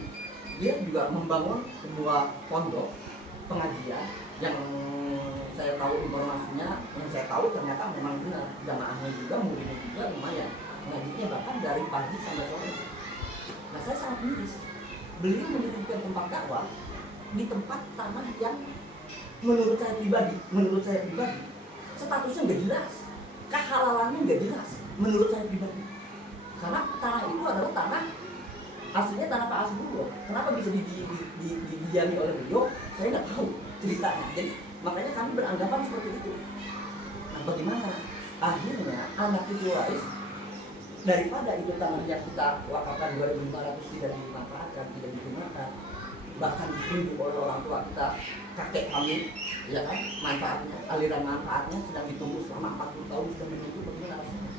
dia juga membangun sebuah pondok pengajian yang saya tahu informasinya, yang saya tahu ternyata memang benar, jamaahnya juga, muridnya juga lumayan, ngajinya bahkan dari pagi sampai sore. Nah saya sangat miris, beliau mendirikan tempat dakwah di tempat tanah yang menurut saya pribadi statusnya nggak jelas, kehalalannya nggak jelas menurut saya pribadi. Karena tanah itu adalah tanah aslinya tanah Pak Asbullah. Kenapa bisa didiami oleh beliau? Saya nggak tahu ceritanya. Jadi makanya kami beranggapan seperti itu. Nah bagaimana? Akhirnya anak cucu waris daripada itu tanah yang kita wakafkan 2.500 tidak dimanfaatkan, tidak digunakan, bahkan ditunjuk oleh orang tua kita, kakek kami, ya kan, manfaatnya, aliran manfaatnya sedang ditunggu selama 40 tahun sudah menunggu. Bagaimana rasanya?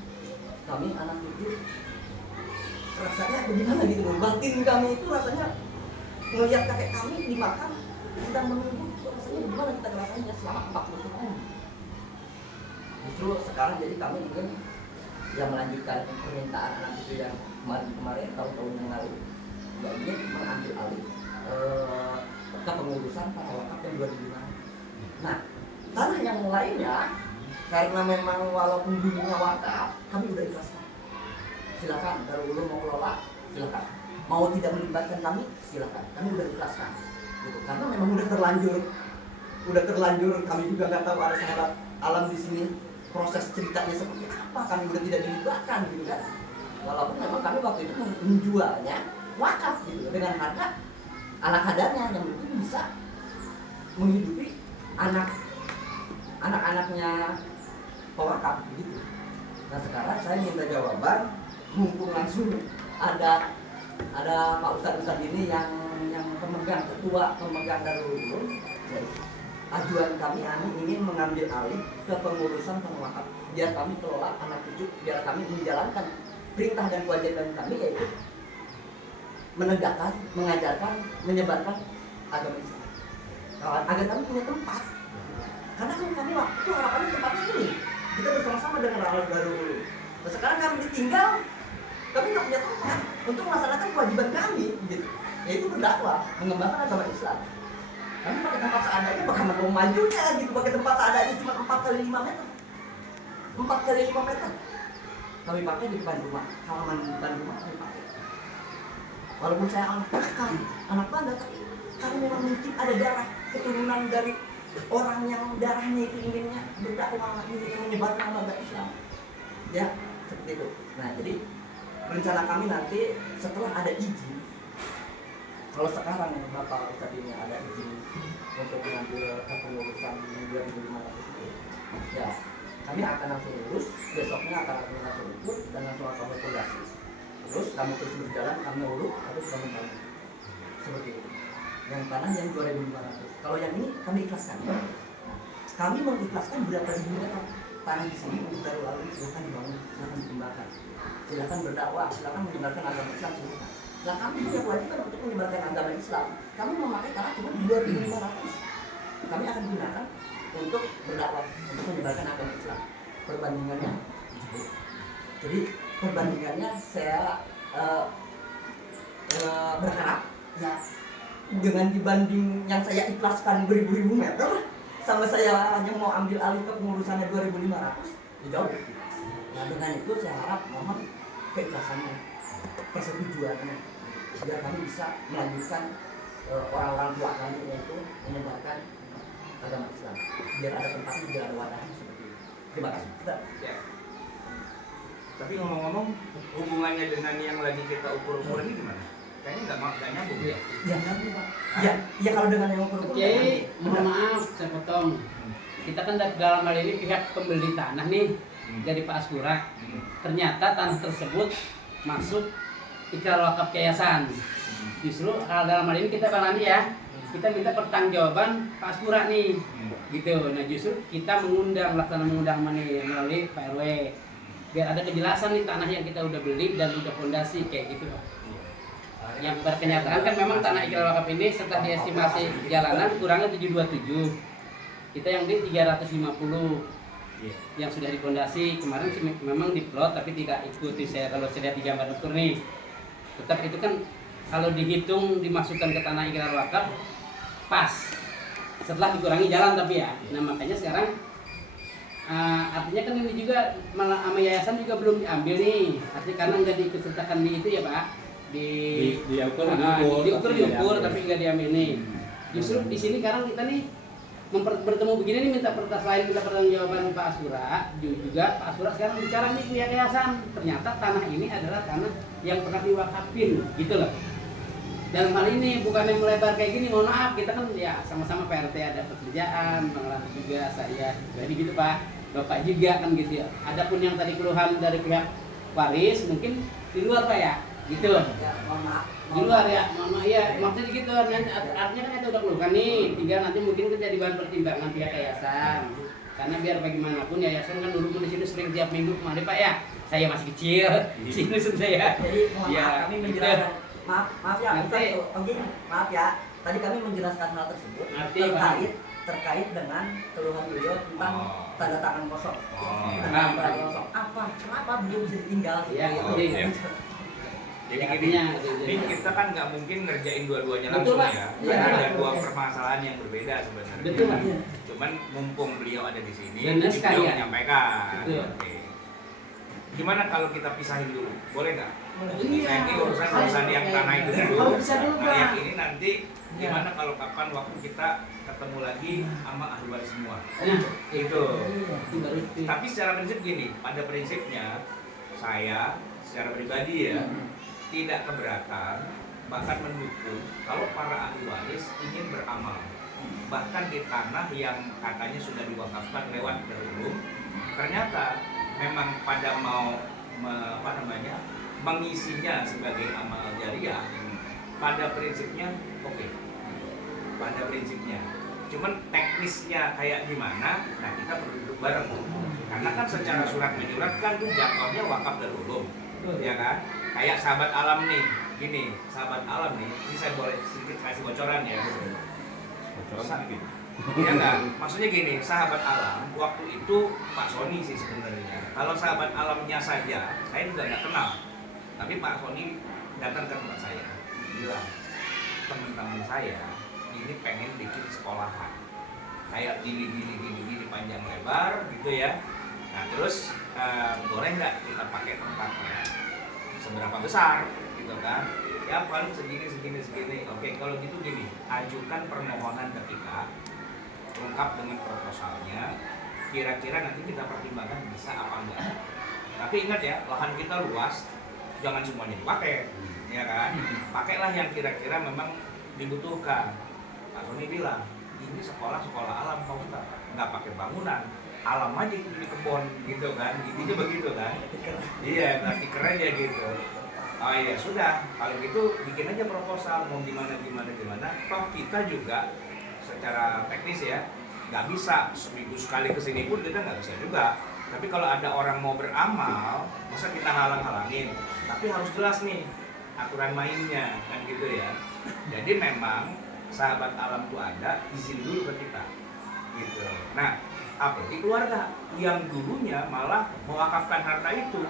Kami anak cucu rasanya bagaimana gitu loh, batin kami itu rasanya melihat kakek kami dimakan sedang menunggu, rasanya bagaimana kita ngerasainnya selama 40 tahun. Justru sekarang jadi kami ingin yang melanjutkan permintaan anak cucu yang kemarin tahun-tahun yang lalu, juga ingin mengambil alih kepengurusan para wakaf yang 2005. Nah tanah yang lainnya karena memang walaupun dulunya wakaf, kami udah ikhlaskan. Silakan Darul Ulum mau kelola, silakan. Mau tidak melibatkan kami, silakan. Kami udah ikhlaskan. Gitu. Karena memang udah terlanjur. Kami juga nggak tahu ada sahabat alam di sini proses ceritanya seperti apa. Kami udah tidak dilibatkan, gitu kan. Walaupun memang kami waktu itu menjualnya wakaf, gitu dengan harga ala kadarnya yang mungkin bisa menghidupi anak-anaknya pewakaf, gitu. Nah sekarang saya minta jawaban. Mumpung langsung ada Pak Ustadz ini yang ketua pemegang Darul Ulum. Ajuan kami ingin mengambil alih kepengurusan wakaf, biar kami kelola anak cucu, biar kami menjalankan perintah dan kewajiban kami, yaitu menegakkan, mengajarkan, menyebarkan agama Islam. Agar kami punya tempat. Karena kami waktu itu harapannya tempatnya ini, kita bersama-sama dengan Darul Ulum. Nah, sekarang kami ditinggal, kami nggak punya tempat untuk melaksanakan kewajiban kami, gitu, yaitu berdakwah, mengembangkan agama Islam. Kami pakai tempat seadanya, bagaimana mau majunya, gitu, pakai tempat seadanya cuma 4x5 meter, 4x5 meter. Kami pakai di depan rumah, halaman depan rumah kami pakai. Walaupun saya anak bandar, tapi kami memang mungkin ada darah keturunan dari orang yang darahnya itu inginnya berdakwah, ingin menyebarkan agama Islam. Ya, seperti itu. Nah, jadi rencana kami nanti setelah ada izin, kalau sekarang Bapak Ustadz ini ada izin untuk mengambil kepengurusan 2.500 itu, ya kami akan langsung lurus, besoknya akan langsung ukur dan langsung akan kalkulasi. Terus kami terus berjalan, kami urut, terus kami bangun. Seperti itu. Yang tanah yang 2.500. Kalau yang ini kami ikhlaskan. Kami mengikhlaskan berapa ribu meter tanah di sini untuk Darul Ulum, silakan dibangun, silakan dikembangkan, silakan berdakwah, silakan menyebarkan agama Islam, silakan. Nah kami punya kewajiban untuk menyebarkan agama Islam. Kami memakai tanah cuma 2.500. Kami akan gunakan untuk berdakwah, untuk menyebarkan agama Islam. Perbandingannya, jadi perbandingannya saya berharap ya dengan dibanding yang saya ikhlaskan beribu-ribu meter sama saya hanya mau ambil alih kepengurusannya 2.500, ya jauh. Nah dengan itu saya harap mohon keikhlasannya, persetujuannya, biar kami bisa melanjutkan orang-orang tua kami, yaitu menyebarkan agama Islam, biar ada tempatnya, biar ada wadahnya seperti itu. Terima kasih. Ya. Tapi ngomong-ngomong, hubungannya dengan yang lagi kita ukur-ukur ini gimana? Kayaknya nggak nyambung ya? Ya kan Pak. Ya kalau dengan yang ukur-ukur. Kiai, mohon maaf saya potong. Kita kan dalam hal ini pihak pembeli tanah nih dari Pak Askura. Ternyata tanah tersebut masuk ikrar wakaf yayasan. Justru dalam hal ini kita Bang Andi ya, kita minta pertanggungjawaban Pak Askura nih, gitu. Nah justru kita mengundang melalui Pak RW, biar ada kejelasan nih tanah yang kita udah beli dan udah fondasi kayak gitu Pak. Yang berkenyataan kan memang tanah ikrar wakaf ini setelah diestimasi jalanan kurangnya 727, kita yang beli 350. Yang sudah difondasi kemarin sih memang diplot tapi tidak ikuti saya kalau saya lihat di gambar ukur nih. Tetap itu kan kalau dihitung dimasukkan ke tanah ikrar wakaf pas setelah dikurangi jalan tapi ya. Nah makanya sekarang artinya kan ini juga sama yayasan juga belum diambil nih. Artinya karena nggak diikutsertakan di itu ya Pak. Diukur tapi nggak diambil nih. Justru di sini sekarang kita nih bertemu begini nih minta pertanggungjawaban Pak Askura juga. Pak Askura sekarang bicara nih pihak yayasan, ternyata tanah ini adalah tanah yang pernah diwakafin gitu loh. Dalam hal ini bukannya melebar kayak gini, mohon maaf kita kan ya sama-sama PRT ada pekerjaan, Bang Lam juga saya jadi gitu Pak, Bapak juga kan gitu ya. Adapun yang tadi keluhan dari pihak waris mungkin di luar Pak ya gitu. Ya, mohon maaf. Di luar ya, mama ya maksudnya gitu. Artinya kan itu udah keluar nih, tinggal nanti mungkin kita jadi bahan pertimbangan pihak yayasan. Karena biar bagaimanapun yayasan kan dulu di sini sering tiap minggu kemarin Pak ya. Saya masih kecil, sini saya. Jadi mohon Ya, maaf kami gitu. menjelaskan. Maaf ya, Nanti. maaf ya. Tadi kami menjelaskan hal tersebut Nanti, terkait dengan keluhan beliau tentang tanda tangan kosong. Tanda tangan kosong. Kenapa beliau bisa ditinggal? Iya, Gitu. Jadi Ya, gini, artinya, ini kita kan nggak mungkin ngerjain dua-duanya Betul, langsung Pak. ya. Iya, Karena ada Pak. dua permasalahan yang berbeda sebenarnya. Betul Pak. Cuman mumpung beliau ada di sini, Benar jadi sekali, beliau ya. menyampaikan. Betul. Oke. Gimana kalau kita pisahin dulu? Boleh nggak? Iya. Ini urusan yang tanah itu dulu. Kalau bisa dulu, Nah, yang Pak. ini nanti gimana kalau kapan waktu kita ketemu lagi sama ahli waris semua? Nah, Itu. itu baru itu. Tapi secara prinsip gini, pada prinsipnya saya secara pribadi ya tidak keberatan bahkan mendukung kalau para ahli waris ingin beramal bahkan di tanah yang katanya sudah diwakafkan lewat dahulu, ternyata memang pada mau mengisinya sebagai amal jariah. Pada prinsipnya oke. Pada prinsipnya cuman teknisnya kayak gimana, nah kita perlu duduk bareng karena kan secara surat menyurat kan tuh jatuhnya wakaf dahulu ya kan. Kayak sahabat alam nih, gini, sahabat alam nih, ini saya boleh sedikit kasih bocoran ya. Bocoran gitu. Iya nggak? Maksudnya gini, sahabat alam waktu itu Pak Sony sih sebenarnya. Kalau sahabat alamnya saja, saya juga nggak kenal. Tapi Pak Sony datang ke tempat saya, bilang teman-teman saya ini pengen bikin sekolahan, kayak gini panjang lebar gitu ya. Nah terus boleh nggak kita pakai tempatnya? Seberapa besar gitu kan, ya paling segini. Oke, kalau gitu gini, ajukan permohonan ke kita lengkap dengan proposalnya, kira-kira nanti kita pertimbangkan bisa apa enggak. Tapi ingat ya, lahan kita luas, jangan semuanya dipakai ya kan, pakailah yang kira-kira memang dibutuhkan. Pak Sony bilang ini sekolah alam Pak Ustaz, nggak pakai bangunan, alam aja itu di kebun gitu kan, intinya begitu kan. Iya, berarti keren aja gitu. Oh iya sudah, kalau gitu bikin aja proposal mau gimana. Toh kita juga secara teknis ya nggak bisa seminggu sekali kesini pun kita nggak bisa juga. Tapi kalau ada orang mau beramal, masa kita halang-halangin? Tapi harus jelas nih aturan mainnya kan gitu ya. Jadi memang sahabat alam itu ada, izin dulu ke kita gitu. Nah apalagi keluarga yang dulunya malah mewakafkan harta itu,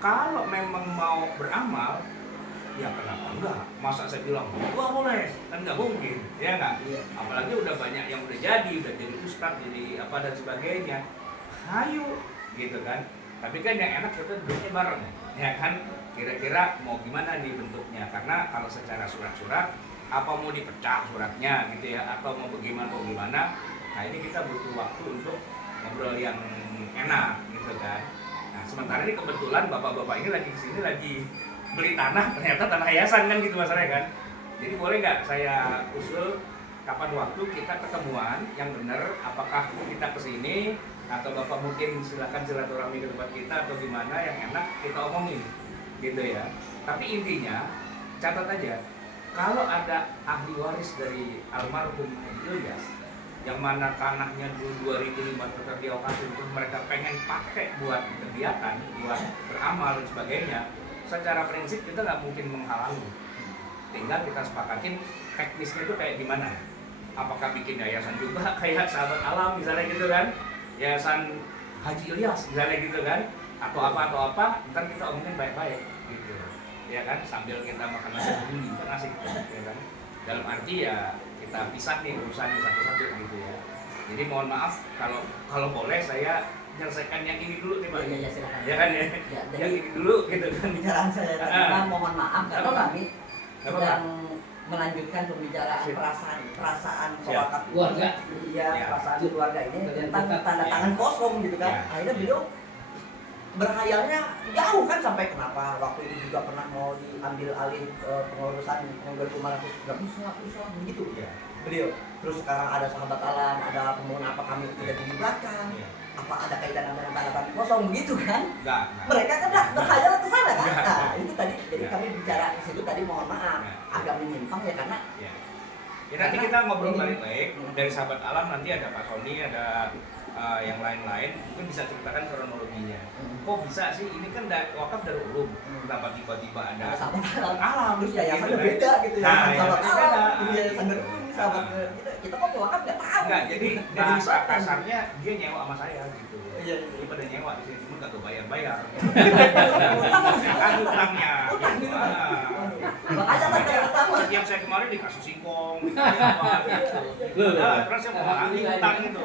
kalau memang mau beramal ya kenapa enggak, masa saya bilang wah boleh, kan nggak mungkin ya nggak. Apalagi udah banyak yang udah jadi ustadz, jadi apa dan sebagainya, ayo gitu kan. Tapi kan yang enak kita duduknya bareng ya kan, kira-kira mau gimana nih bentuknya, karena kalau secara surat-surat apa mau dipecah suratnya gitu ya, atau mau bagaimana. Nah ini kita butuh waktu untuk ngobrol yang enak gitu kan. Nah Nah, sementara ini kebetulan bapak-bapak ini lagi kesini lagi beli tanah, ternyata tanah yayasan kan gitu masalahnya kan. Jadi boleh nggak saya usul kapan waktu kita ketemuan yang benar, apakah kita kesini atau bapak mungkin silakan silaturahmi ke tempat kita atau gimana yang enak kita omongin gitu ya. Tapi intinya catat aja, kalau ada ahli waris dari almarhum Haji Ilyas yang mana tanahnya dulu 2005 terdiokasi itu mereka pengen pakai buat kegiatan, buat beramal dan sebagainya, secara prinsip kita nggak mungkin menghalangi. Tinggal kita sepakatin teknisnya itu kayak gimana. Apakah bikin yayasan juga kayak Sahabat Alam misalnya gitu kan, yayasan Haji Ilyas misalnya gitu kan, atau apa, ntar kita omongin baik-baik gitu ya kan, sambil kita makan nasi dulu kan asik ya kan. Dalam arti ya kita pisah nih urusannya satu-satu gitu ya. Jadi mohon maaf kalau boleh saya menyelesaikan yang ini dulu nih Pak. Iya, silakan. Ya kan ya. Jadi Yang ini dulu gitu kan. pembicaraan saya tadi Pak, mohon maaf karena Apa, Pak? kami Apa, sedang melanjutkan pembicaraan Siap. perasaan Siap. pewakaf Keluarga. Iya, Ya. perasaan keluarga ini tentang Ya. tanda tangan kosong gitu kan. Ya. Akhirnya beliau berhayalnya jauh kan, sampai kenapa waktu itu juga pernah mau diambil alih pengurusan yang 2000 nggak bisa begitu Iya. beliau. Terus sekarang ada Sahabat Alam, ada pembangunan apa kami tidak di belakang, Iya. apa ada kaitan dengan tanda tangan kosong begitu kan? Enggak. Mereka kan dah berhayal ke sana kan? Ya. Nah itu tadi, jadi Ya. kami bicara di situ tadi, mohon maaf Ya. agak menyimpang ya karena Ya. Ya nanti Karena kita ngobrol ini- balik dari Sahabat Alam, nanti ada Pak Sony, ada yang lain-lain, mungkin bisa ceritakan kronologinya. Kok bisa sih, ini kan wakaf dari ulum, kenapa tiba-tiba ada Sahabat Alam, alam terus yayasan gitu kan. beda gitu ya. Nah, Sahabat yayasan Alam, beda. ini yayasan Darul, ini sahabat kita kok wakaf nggak tahu. Enggak, jadi Nggak bahasa dilibatkan. kasarnya dia nyewa sama saya gitu. Iya, iya. Jadi pada nyewa di sini cuma nggak bayar-bayar. Utang masih Ya kan utangnya. Utang gitu. gitu. Ah. Makanya kan kalau utang Setiap saya kemarin dikasih singkong, dikasih apa gitu. Nah, terus saya mau lagi utang gitu.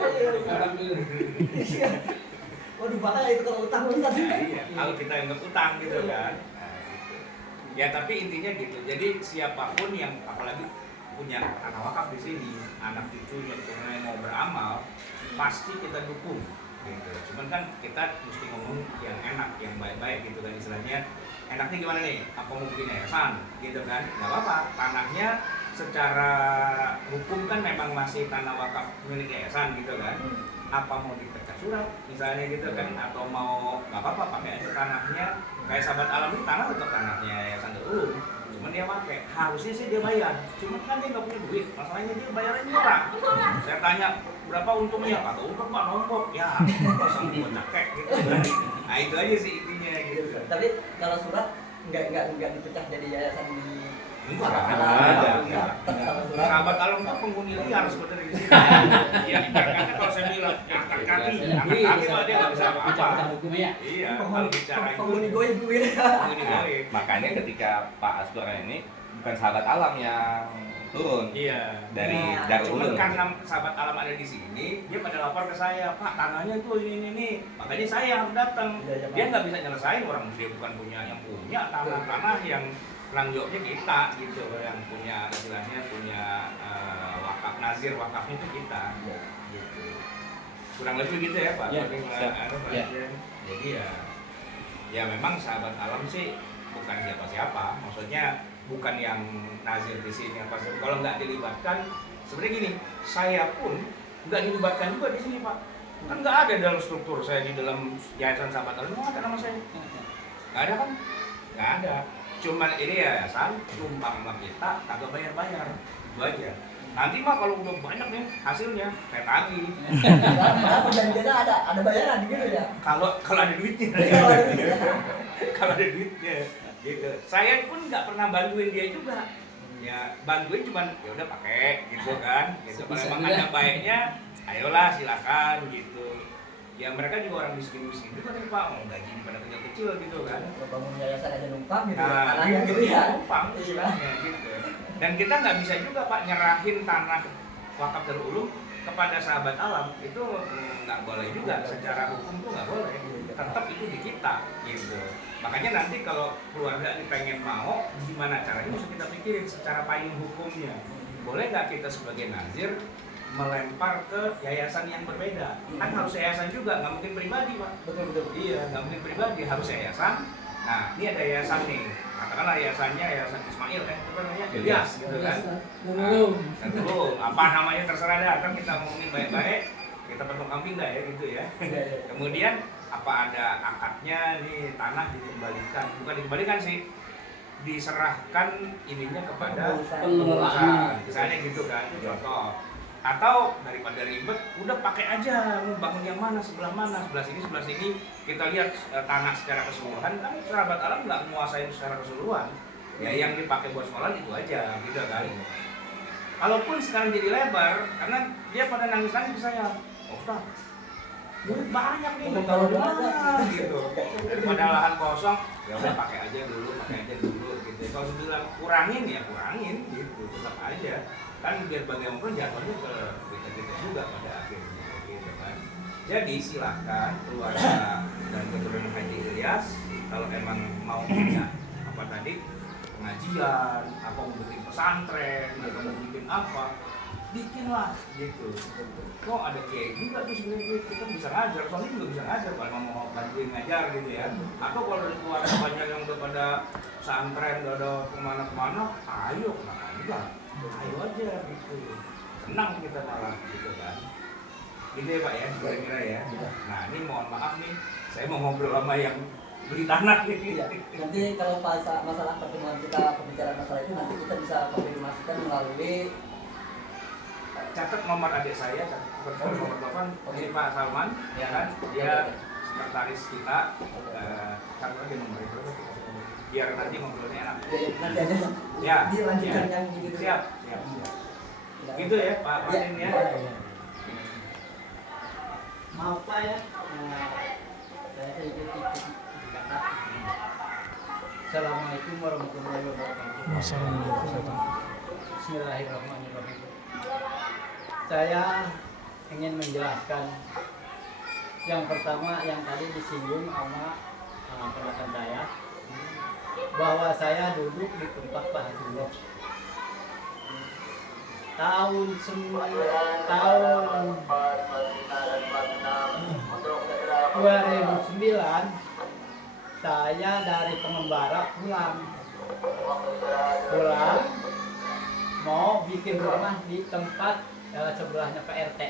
waduh bahaya itu kalau utang utang. Iya, kalau kita yang utang gitu kan. Nah, gitu. Ya tapi intinya gitu. Jadi siapapun yang apalagi punya tanah wakaf di sini, anak cucunya yang mau beramal, pasti kita dukung. Gitu. Cuman kan kita mesti ngomong yang enak, yang baik-baik gitu kan istilahnya. Enaknya gimana nih? Apa mungkin yayasan gitu kan? Gak apa-apa. Tanahnya secara hukum kan memang masih tanah wakaf milik yayasan gitu kan. Apa mau dipecah surat misalnya gitu kan, atau mau nggak apa-apa pakai aja tanahnya. Kayak Sahabat Alam itu tanah tetap tanahnya Yayasan Darul, cuman dia pakai, harusnya sih dia bayar, cuman kan dia nggak punya duit, masalahnya dia bayarnya murah. Saya tanya berapa untungnya, kata untung Pak nombok ya pasang buat cakek gitu kan. Nah itu aja sih intinya gitu. Tapi kalau surat nggak dipecah jadi yayasan di Enggak ada. Kalau surat Sahabat Alam itu penghuni liar sebenarnya di sini. Ya ibaratnya kalau saya bilang angkat kaki Pak dia nggak bisa apa-apa. Bicara hukumnya. Iya, kalau bicara itu penghuni goib gue. penghuni Nah, goib. makanya ketika Pak Asgora ini bukan Sahabat Alam yang turun Iya. dari Nah, Darul Cuman Ulum. karena Sahabat Alam ada di sini, dia pada lapor ke saya, Pak tanahnya tuh ini. Makanya saya harus datang. Iya, iya, Pak. Dia nggak bisa nyelesain, orang dia bukan punya yang punya tanah yang lanjutnya kita gitu, yang punya istilahnya punya wakaf nazir wakafnya itu kita. Gitu. Kurang lebih gitu ya Pak. Ya, Tapi, siap. Pak, Ya. Jadi ya memang Sahabat Alam sih bukan siapa-siapa, maksudnya bukan yang nazir di sini apa sih. Kalau nggak dilibatkan, sebenarnya gini, saya pun nggak dilibatkan juga di sini Pak. Kan nggak ada dalam struktur saya di dalam yayasan Sahabat Alam, nggak ada nama saya. Nggak ada kan? Nggak ada. Cuman ini yayasan numpang sama kita, kagak bayar-bayar, itu aja. Nanti mah kalau udah banyak nih hasilnya, saya tagih. Padahal perjanjiannya ada bayaran gitu ya. Kalau ada duitnya. Kalau ada duitnya. Kalau ada duitnya gitu. Saya pun nggak pernah bantuin dia juga, ya bantuin cuman ya udah pakai gitu kan gitu. Kalau Bisa emang juga. ada baiknya ayolah silakan gitu. Ya mereka juga orang miskin juga nih Pak, mau gaji pada kecil gitu kan. Bangun yayasan aja numpang gitu. Nah Tanahnya gitu ya. numpang Iya. istilahnya gitu. Dan kita nggak bisa juga Pak nyerahin tanah wakaf Darul Ulum kepada Sahabat Alam, itu nggak boleh juga, secara hukum tuh nggak boleh, tetap itu di kita gitu. Makanya nanti kalau keluarga ini pengen mau, gimana caranya mesti kita pikirin secara payung hukumnya. Boleh nggak kita sebagai nazir melempar ke yayasan yang berbeda. Kan harus yayasan juga, nggak mungkin pribadi Pak. Betul. Iya, nggak mungkin pribadi, harus yayasan. Nah, ini ada yayasan nih, katakanlah yayasannya Yayasan Ismail, apa namanya? Ilyas, gitu kan. Nah, dulu, apa namanya terserah dah, kan kita ngomongin baik-baik, kita potong kambing dah ya gitu ya. Kemudian apa ada akadnya nih, tanah dikembalikan, bukan dikembalikan sih, diserahkan ininya kepada pengelola, misalnya gitu kan, contoh. Atau daripada ribet, udah pakai aja, mau bangun yang mana, sebelah sini, kita lihat tanah secara keseluruhan, kan sahabat alam nggak menguasai secara keseluruhan. Ya yang dipakai buat sekolah itu aja, gitu kan. Kalaupun sekarang jadi lebar, karena dia pada nangis-nangis ke saya, Ustaz, duit banyak nih, kalau di mana gitu. Daripada lahan kosong, ya udah pakai aja dulu gitu. Kalau bilang kurangin ya kurangin gitu, tetap aja. Kan biar bagaimanapun jatuhnya ke kita juga pada akhirnya gitu kan. Jadi silahkan keluarga dan keturunan Haji Ilyas kalau emang mau punya apa tadi pengajian, apa mau bikin pesantren, atau mau bikin apa, bikinlah gitu. Kok ada kiai juga tuh sebenarnya kita bisa ngajar, soalnya juga bisa ngajar kalau mau bantuin ngajar gitu ya. Atau kalau dari keluarga banyak yang udah pada pesantren, udah ada kemana-kemana, ayo kenapa enggak? Ayo aja gitu, senang kita malah gitu kan. Gitu ya Pak ya, kira-kira ya. Nah ini mohon maaf nih, saya mau ngobrol sama yang beli tanah nih. Iya. Nanti kalau masalah pertemuan kita, pembicaraan masalah itu nanti kita bisa konfirmasikan melalui Catat nomor adik saya, catat nomor telepon. Ini Pak Salman, ya kan? Dia sekretaris kita. Catat aja nomor itu, biar nanti ngobrolnya enak. nanti aja Ya, dilanjutkan ya. yang gitu. Siap. Gitu ya Pak Martin ya. Maaf Pak ya, saya sedikit kata. Assalamualaikum warahmatullahi wabarakatuh. Bismillahirrahmanirrahim. Saya ingin menjelaskan yang pertama yang tadi disinggung sama penonton saya, bahwa saya duduk di tempat Pak Hasbullah tahun 2009. Saya dari pengembara pulang mau bikin rumah di tempat sebelahnya Pak RT,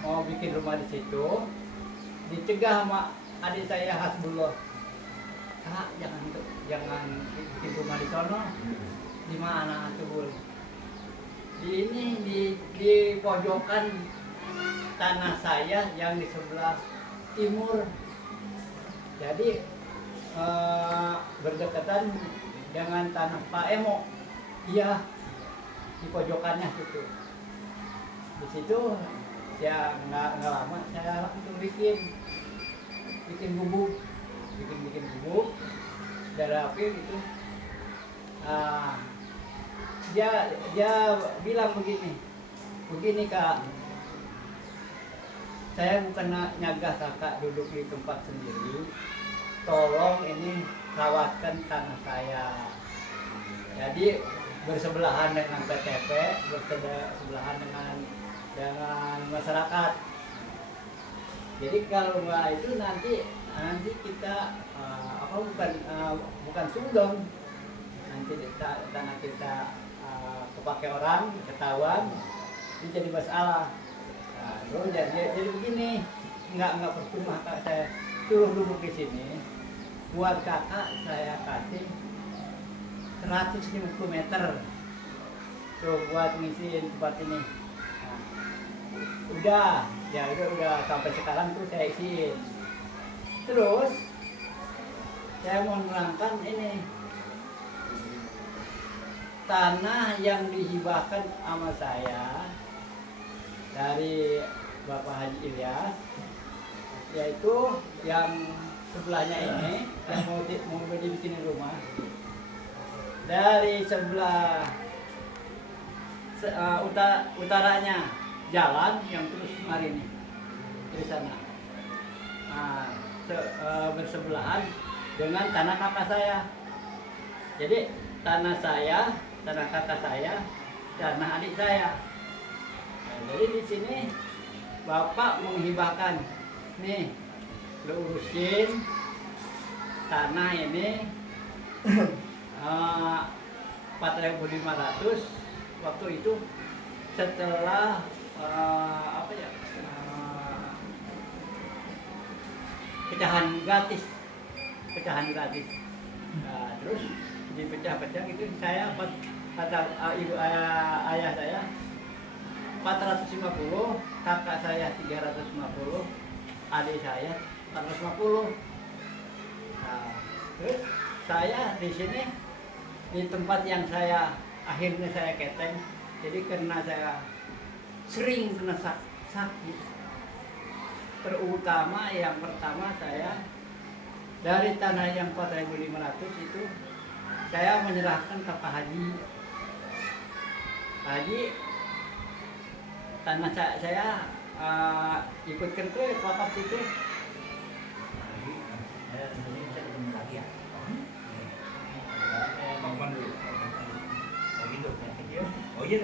mau bikin rumah di situ, dicegah sama adik saya Hasbullah, Kak, jangan bikin rumah di sono, di mana tuh? Di pojokan tanah saya yang di sebelah timur, jadi berdekatan dengan tanah Pak Emo. Iya, di pojokannya gitu. Di situ ya nggak lama saya langsung bikin gubuk, bikin gubuk dari api gitu. Dia bilang begini Kak, saya bukan nyagah kakak duduk di tempat sendiri, tolong ini rawatkan tanah saya. Jadi bersebelahan dengan PTP, bersebelahan dengan masyarakat. Jadi kalau nggak itu nanti kita bukan sudong, nanti tanah kita kepake orang, ketahuan, ini jadi masalah. Nah, jadi begini, nggak percuma Kak, saya suruh duduk di sini, buat kakak saya kasih 150 meter tuh buat ngisiin tempat ini. Nah, udah sampai sekarang tuh saya isiin. Terus saya mau menerangkan ini tanah yang dihibahkan sama saya dari Bapak Haji Ilyas, yaitu yang sebelahnya ini yang mau dibikin rumah. Dari sebelah utaranya jalan yang terus kemari ini dari sana, bersebelahan dengan tanah kakak saya. Jadi tanah saya, tanah kakak saya, tanah adik saya. jadi di sini Bapak menghibahkan nih, lu urusin tanah ini 4.500 waktu itu setelah pecahan gratis. Nah, terus dipecah-pecah itu saya kata ayah saya 450, kakak saya 350, adik saya 450. Nah, terus saya di sini di tempat yang akhirnya saya keteng, jadi karena saya sering kena sakit, terutama yang pertama saya dari tanah yang 4.500 itu saya menyerahkan ke Pak Haji. Pak Haji, tanah saya ikutkan ke wakaf itu. Ini saya ketemu lagi ya. Bangun dulu. Oh gitu. Oh iya.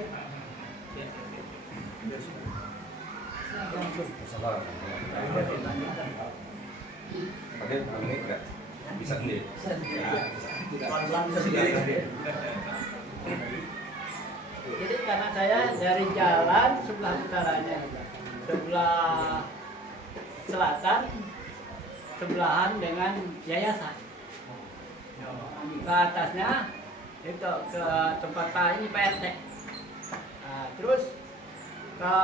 Sabar. Ada menit nggak? Bisa sendiri. Jadi karena saya dari jalan sebelah utaranya, sebelah selatan, sebelahan dengan yayasan. Ke atasnya itu ke tempat ini PRT. Nah, terus ke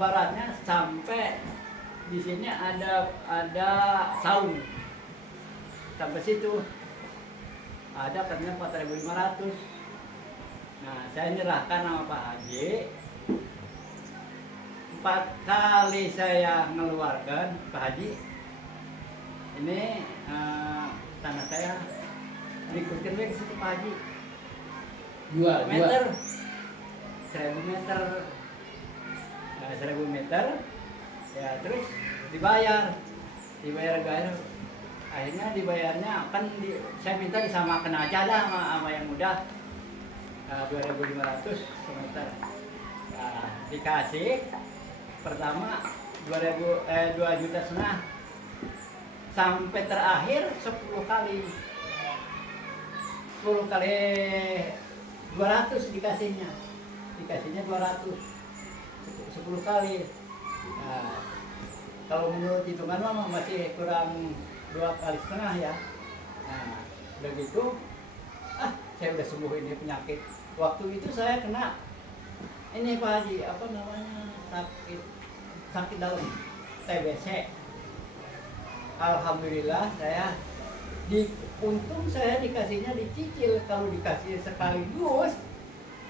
baratnya sampai di sini ada saung. Sampai situ ada katanya 4.500. Nah, saya nyerahkan sama Pak Haji. 4 kali saya mengeluarkan Pak Haji. Ini tanah saya diikutkan ke situ Pak Haji. 2 meter. 1.000 meter. Nah, 1.000 meter. Ya, terus dibayar gair. Akhirnya dibayarnya kan saya minta disamakan aja lah sama yang muda. 2.500 per meter. Nah, dikasih pertama 2,5 juta sampai terakhir 10 kali 200 dikasihnya 200 10 kali. Nah, kalau menurut hitungan mah masih kurang 2,5 kali ya. Nah, udah gitu saya udah sembuh ini penyakit. Waktu itu saya kena ini Pak Haji, apa namanya, sakit dalam, TBC. Alhamdulillah untung saya dikasihnya dicicil. Kalau dikasih sekaligus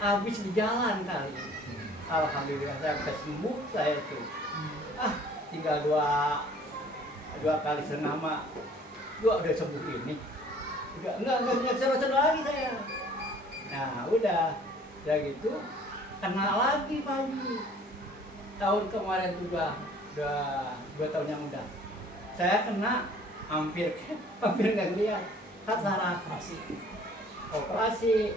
habis di jalan kali. Alhamdulillah saya udah sembuh saya tuh. Tinggal dua kali senama udah sembuh ini. Enggak nyesel lagi saya. Nah, udah gitu kena lagi Pak Haji. Tahun kemarin juga udah 2 tahun yang udah. Saya kena hampir nggak lihat, katarak, operasi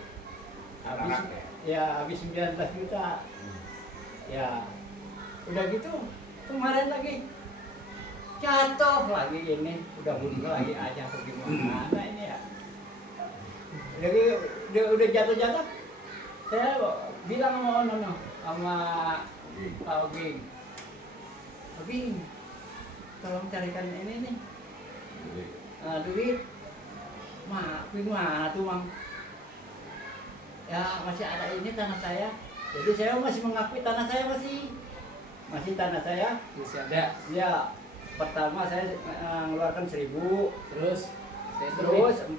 habis 19 juta. Ya udah gitu kemarin lagi jatuh lagi ini, udah bunuh lagi aja gimana ini ya. Udah jatuh saya bilang sama Pak Oging, tolong carikan ini nih duit. Gimana tuh Mang? Ya masih ada ini tanah saya. Jadi saya masih mengakui tanah saya masih tanah saya masih ada. Ya, pertama saya mengeluarkan 1.000, terus 400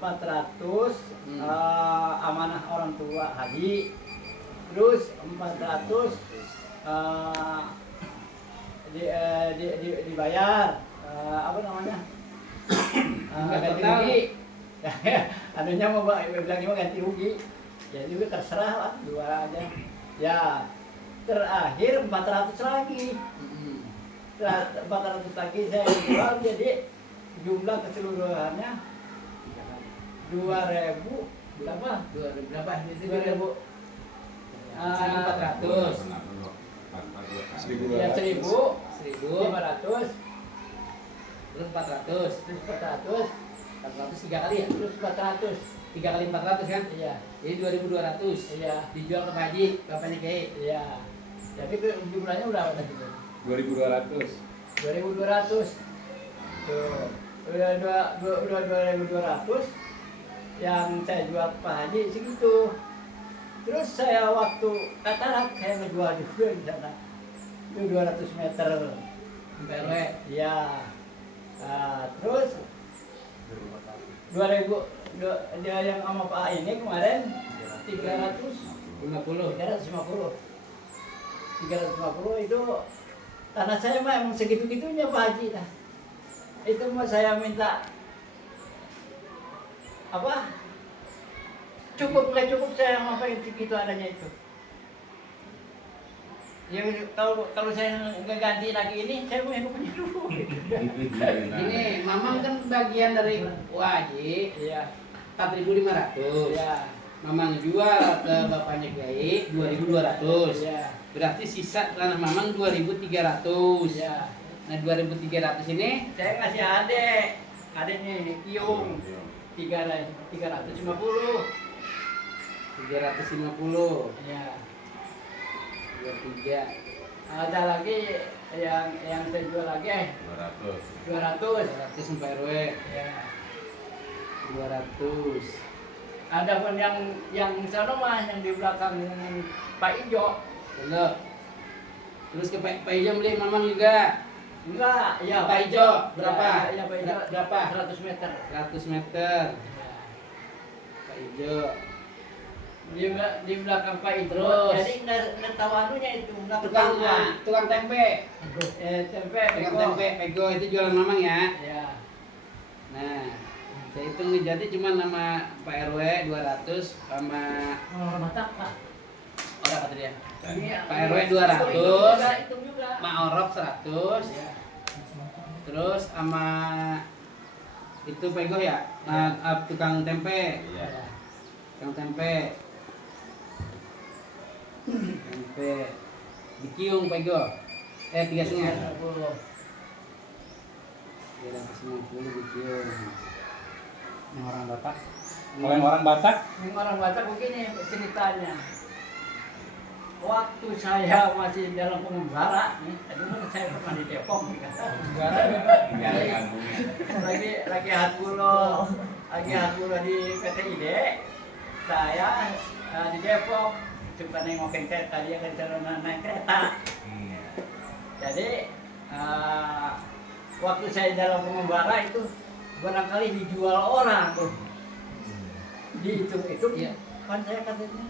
amanah orang tua Haji, terus 400 dibayar apa namanya, ganti rugi. Anunya mau bilangnya mau ganti rugi, ya juga terserah lah, 2 aja. Ya, terakhir 400 lagi. 400 lagi saya jual, jadi jumlah keseluruhannya 2.000 berapa? 2.000 berapa? 2.000 1.400. Ya 1.000, 1.500, 500, terus 400, terus 400, 400 3 kali ya? terus 400. 3 kali 400 kan? Iya, Jadi 2.200. iya, Dijual ke Pak Haji, bapaknya Kiai. iya. Jadi jumlahnya berapa tadi? 2.200. 2.200. Tuh, udah 2.200 yang saya jual ke Pak Haji segitu. Terus saya waktu katarak saya ngejual juga di sana. Itu 200 meter. Sampai RW. Iya. Nah, terus 2000 dia yang sama Pak ini kemarin 350 itu tanah saya mah emang segitu-gitunya Pak Haji lah. Itu mah saya minta apa? Cukup nggak cukup saya ngapain segitu adanya itu. Ya kalau saya nggak ganti lagi ini saya mau punya dulu. Ini Mamang kan bagian dari Haji Iya. 4.500. Iya. Mamang jual ke bapaknya Kiai 2.200. Iya. Berarti sisa tanah Mamang 2.300. Iya. Nah 2.300 ini Saya ngasih adeknya ini Kiung 350. 350. Ya. 23. Ada lagi yang saya jual lagi 200. 200 sampai RW. Ya. 200. Ada pun yang sana mah yang di belakang Pak Ijo. Betul. Terus ke Pak Ijo beli Mamang juga. Enggak, ya Pak Ijo berapa? Ya, Pak Ijo Berapa? 100 meter. 100 meter. Ya. Pak Ijo. Di belakang Pak Ijo. Terus? Jadi nggak tahu anunya itu, nggak Tukang ketahuan. tukang tempe. Tempe, Tukang bego. tempe Pego itu jualan Mamang ya. Ya. Nah, saya hitung nih jadi cuma nama Pak RW 200 sama Matak Pak. orang kata dia. Ini Pak RW itu 200. Itu juga. Mak Orok 100. Ya. Terus sama itu Pego ya. Nah, tukang tempe. Ya. Tukang tempe. Tempe. Dikiung Pego. 3,5. 350 dikiung. Yang orang Batak. Kalau yang orang Batak, Yang orang Batak begini ceritanya. Waktu saya masih dalam pengembara, nih, tadi kan saya pernah di Depok, nih, kan. lagi hatbulo di PTID, saya di Depok, suka nengokin saya tadi akan jalan naik kereta. Jadi waktu saya dalam pengembara itu barangkali dijual orang tuh, dihitung-hitung, Iya. kan saya katanya.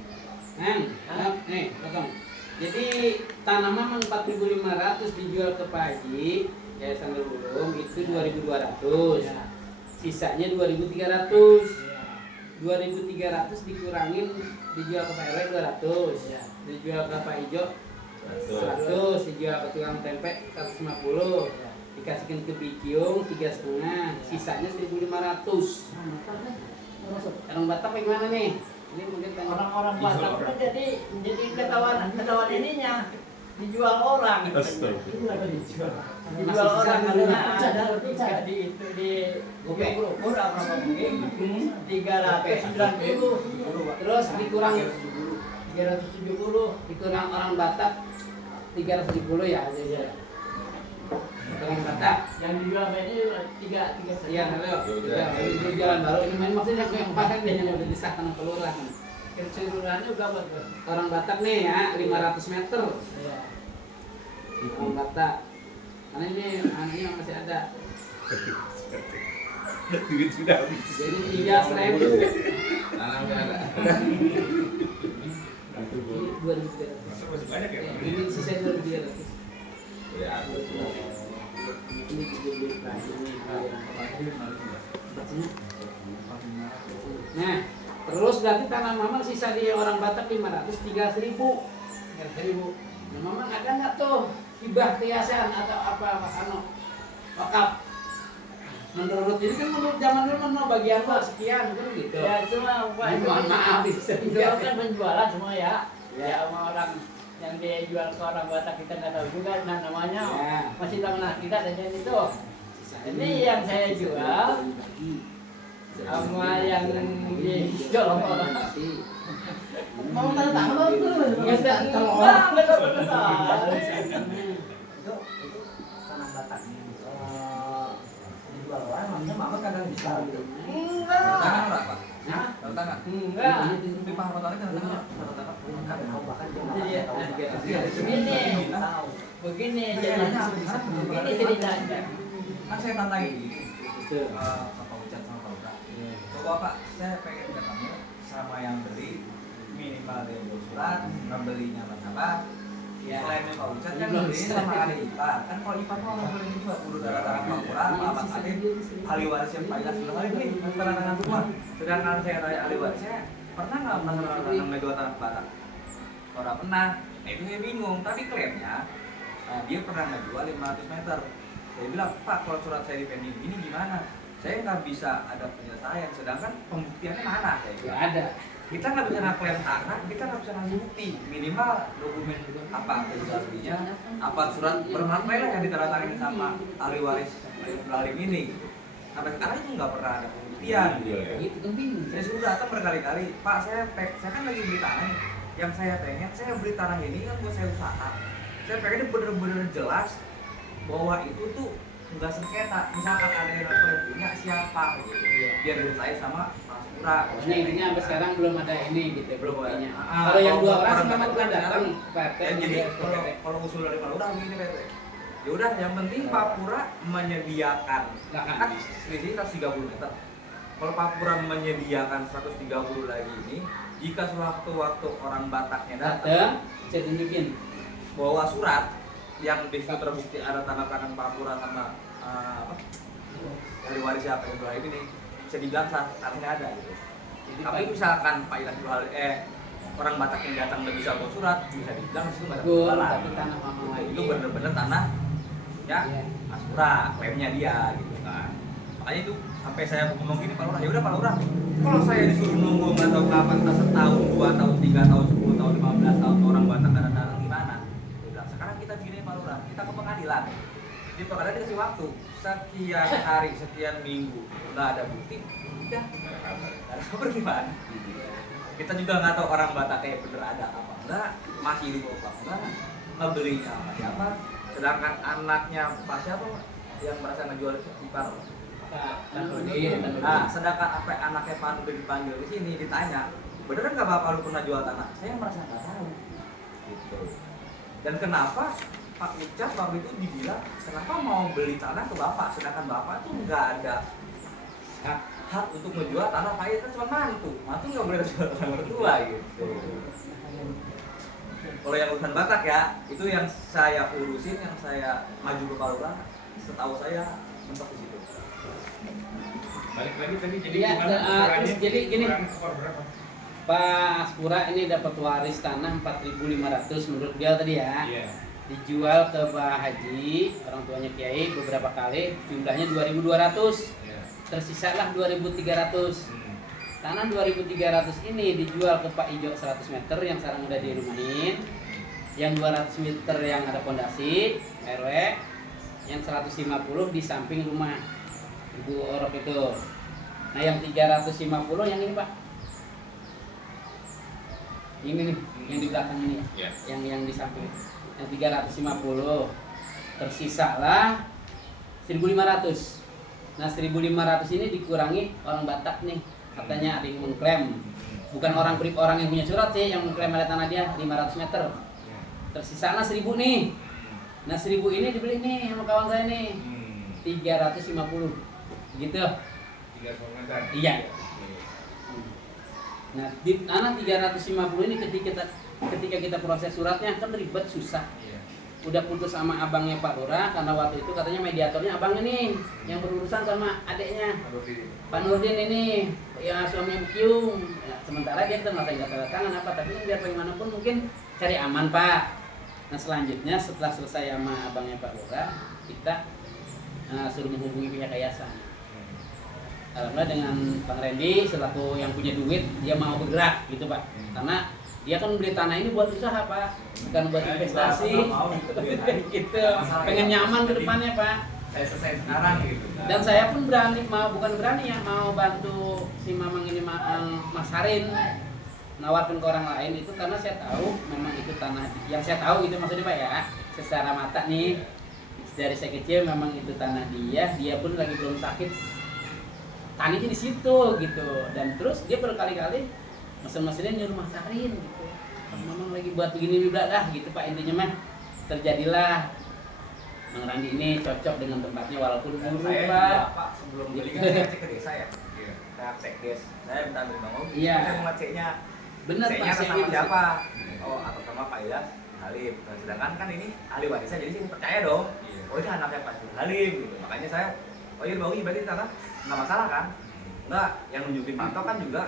Nih, potong. Jadi tanah Mamang 4.500 dijual ke Pak Haji, Yayasan Lurung itu 2.200. Ya. Sisanya 2.300. 2.300 dikurangin dijual ke Pak RW 200. Ya. Dijual ke Pak Ijo 100, dijual ke tukang tempe 150. Ya. Dikasihkan ke Bikiung 3,5, sisanya 1.500. Orang Batak bagaimana nih? Ini mungkin tanya Orang-orang Batak kan jadi ketahuan ininya dijual orang. Dijual orang karena ada di itu di ukur apa mungkin 390. Terus dikurang 370. dikurang orang Batak 370 ya. Orang Batak. Yang dijual ini 3 Iya, halo. Ini jalan baru. Ini main maksudnya yang kemarin deh yang udah disahkan sama kelurahan. keseluruhannya berapa tuh? Orang Batak nih ya 500 meter. Iya. Orang Batak. Karena ini anaknya masih ada. duit sudah habis. Jadi 3.000. Tanam ada. Ini 2.300. Masih banyak ya? Ini sisa 2.300. Ya. Ini juga Nah, terus berarti tanah Mamang sisa di orang Batak 500, 3.000. 3.000. Nah, Mamang ada nggak tuh hibah hiasan atau apa wakaf? Menurut ini kan menurut zaman dulu mau bagian Pak sekian kan gitu. Ya cuma Mohon maaf bisa itu kan penjualan semua ya. Ya. Ya sama orang yang dia jual ke orang Batak kita nggak tahu juga nah namanya Ya. masih tahu nah kita dan itu ini yang saya jual sama yang dijual orang Mau tanda tangan tuh. nggak Itu tanah Batak. Dijual orang, maksudnya mama kadang bisa gitu. Tangan berapa? Hah? Tanda tangan. enggak Di Pak Ahmad tanda tangan. Tanda tangan. Kan kau bahkan dia nggak Iya. tahu. Begini. Tahu. begini ceritanya Kan saya tantangin gini Pak Ucat sama Pak Uca. Coba Pak, saya pengen ketemu sama yang beli minimal dia buat surat, membelinya berapa? Selain Pak Ucat kan belinya sama kali Ipar. Kan kalau Ipar mah nggak boleh juga udah darah tangan Pak Pura, Pak Ahmad Ali, ahli waris yang Pak Ilas bilang ini tanda tangan semua. Sedangkan saya tanya ahli warisnya, pernah nggak masalah tangan jual tanah Batak? Kalau nggak pernah, nah itu saya bingung. Tapi klaimnya dia pernah ngejual 500 meter. Saya bilang, Pak, kalau surat saya dipending ini gimana? Saya nggak bisa ada penyelesaian, sedangkan pembuktiannya mana? Saya bilang. nggak ada Kita nggak bisa ngaklaim tanah, kita nggak bisa ngasih bukti. Minimal dokumen apa jual belinya, apa surat bermaterai lah yang ditandatangani sama ahli waris Lalim ini. Sampai sekarang itu nggak pernah ada pembuktian. itu kan bingung Saya sudah datang berkali-kali, Pak, saya kan lagi beli tanah nih. Yang saya pengen, saya beli tanah ini kan buat saya usaha. Saya pengennya bener-bener jelas bahwa itu tuh nggak sengketa. Misalkan ada yang punya siapa gitu, biar diselesaikan sama Mas Pura. ini intinya sampai sekarang belum ada ini gitu Belum ada. buktinya. Ah, Kalau yang dua kalau orang orang memang Batak pernah datang sekarang, PT jadi kalau usul dari Pak Lurah begini PT. Ya udah, yang penting Pak Pura menyediakan kan selisih 130 meter. Kalau Pak Pura menyediakan 130 lagi ini, jika sewaktu-waktu orang Bataknya datang datang saya tunjukin bawa surat yang di situ terbukti ada tanda tangan Pak Pura sama apa dari waris siapa yang jual ini bisa dibilang sah, tanahnya ada gitu. jadi Tapi misalkan Pak Ilas jual orang Batak yang datang nggak bisa bawa surat, bisa dibilang itu nggak ada Gol, penjualan. tapi tanah mama lagi. Itu bener-bener tanah ya Iya. Mas Pura, klaimnya dia gitu kan. Makanya itu sampai saya ngomong gini Pak Lurah, ya udah Pak Lurah, kalau saya disuruh nunggu nggak tahu kapan, entah setahun, 2 tahun, 3 tahun, 10 tahun, 15 tahun orang Batak datang gimana? Dia bilang, sekarang kita gini Pak Lurah, kita ke pengadilan. Di pengadilan dikasih waktu sekian hari, sekian minggu, nggak ada bukti, udah nggak ada kabar gimana? Kita juga nggak tahu orang Batak kayak bener ada apa enggak, masih hidup apa enggak, ngebelinya apa siapa, sedangkan anaknya Pak siapa yang merasa ngejual itu Ipar. Nah, sedangkan apa anaknya Pak udah dipanggil di sini ditanya, beneran nggak Bapak lu pernah jual tanah? Saya merasa nggak tahu. Gitu. Dan kenapa Pak Ucap waktu itu dibilang kenapa mau beli tanah ke Bapak, sedangkan Bapak tuh nggak ada hak untuk menjual tanah Pak itu cuma mantu nggak boleh jual tanah berdua gitu. Kalau yang urusan Batak ya, itu yang saya urusin, yang saya maju ke Pak Lurah, setahu saya mentok di situ. Balik lagi tadi jadi Iya, gimana terus ukurannya? jadi gini. Ukuran ekor berapa? Pak Aspura ini dapat waris tanah 4.500 menurut dia tadi ya. Iya. Dijual ke Pak Haji, orang tuanya Kiai beberapa kali, jumlahnya 2.200. Iya. Tersisalah 2.300. Tanah 2.300 ini dijual ke Pak Ijo 100 meter yang sekarang udah dirumahin. Yang 200 meter yang ada pondasi RW, yang 150 di samping rumah Ibu Orok itu. Nah, yang 350 yang ini, Pak. Ini nih, yang di belakang ini. Iya. Yang di samping. Yang 350. Tersisalah 1.500. Nah, 1.500 ini dikurangi orang Batak nih. Katanya ada yang mengklaim. Bukan orang yang punya surat sih yang mengklaim ada tanah dia 500 meter. Tersisalah 1.000 nih. Nah, 1.000 ini dibeli nih sama kawan saya nih. 350. Gitu. 3 meter. Iya. Nah, di tanah 350 ini ketika kita proses suratnya kan ribet susah. Iya. Udah putus sama abangnya Pak Lurah karena waktu itu katanya mediatornya abangnya nih yang berurusan sama adiknya Pak Nurdin ini ya suaminya Bu Kyung. Ya, sementara dia kita nggak tanda tangan apa, tapi kan biar bagaimanapun mungkin cari aman Pak. Nah, selanjutnya setelah selesai sama abangnya Pak Lurah, kita suruh menghubungi pihak yayasan. Alhamdulillah dengan Bang Randy selaku yang punya duit dia mau bergerak gitu Pak. Karena dia kan beli tanah ini buat usaha Pak, bukan buat investasi. Nggak mau Gitu, pengen nyaman ke depannya Pak. Saya selesai sekarang gitu. Dan saya pun berani, bukan berani ya, mau bantu si Mamang ini Mas Harin nawarkan ke orang lain itu karena saya tahu memang itu tanah yang saya tahu itu maksudnya Pak ya, secara mata nih dari saya kecil memang itu tanah dia pun lagi belum sakit, taninya di situ gitu, dan terus dia berkali-kali mesin-mesinnya nyuruh Mas Harin gitu, memang lagi buat begini juga dah gitu Pak, intinya mah terjadilah Mang Randi ini cocok dengan tempatnya walaupun Dan buruk saya Pak. juga, Pak, sebelum beli kan saya cek ke desa ya. Saya cek des. Saya minta ambil Bang Ogi. Iya. Saya mau ngeceknya. Bener Pak, Ceknya atas saya nama gitu. siapa? Oh, atas nama Pak Ilyas Halim. Nah, sedangkan kan ini ahli warisnya, jadi saya percaya dong. Oh, itu anaknya Pak Halim gitu. Makanya saya, oh iya Bang Ogi berarti tanah nggak masalah kan? Enggak, yang nunjukin pantau kan juga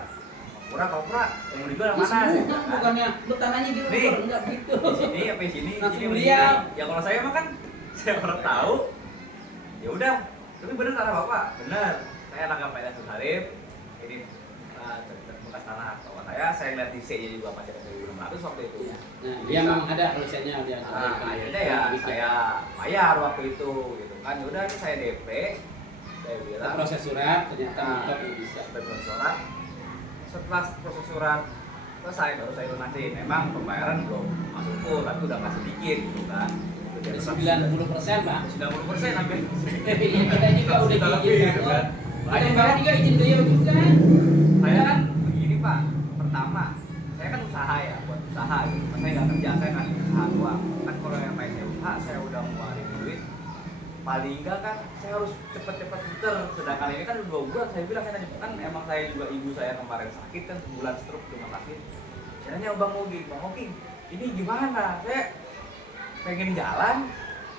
pura yang mau dijual yang mana? Semua, bukannya lu tanahnya gitu, Nih. enggak gitu. Di sini apa di sini? Langsung Ini lihat. Ya kalau saya mah kan saya pernah tahu. Ya udah, tapi bener tanah Bapak, bener. Saya anaknya Pak Ilyas Halim. Ini bekas tanah bapak saya lihat di C-nya juga pajak dari 600 waktu itu. Iya. Nah, dia memang ada tulisannya dia. Nah, akhirnya ya saya bayar waktu itu gitu kan. Ya udah saya DP. Saya bilang proses surat ternyata Nah, mantap ya bisa. proses surat. Setelah proses surat selesai baru saya lunasin. Memang pembayaran belum masuk full, tapi udah masih dikit gitu kan. Jadi 90% Pak. 90% hampir. Kita juga udah Lebih, izin gitu kan. kan. Kemarin juga izin beliau juga. Saya kan begini Pak, pertama saya kan usaha ya, buat usaha gitu. Saya nggak kerja, saya kan usaha doang. Kan kalau yang main usaha, saya udah ngeluarin duit. Paling enggak kan saya harus cepet-cepet muter. Sedangkan ini kan 2 bulan, saya bilang kan emang saya juga ibu saya kemarin sakit kan sebulan stroke di rumah sakit. Saya nanya Bang Ogi, ini gimana? Saya pengen jalan,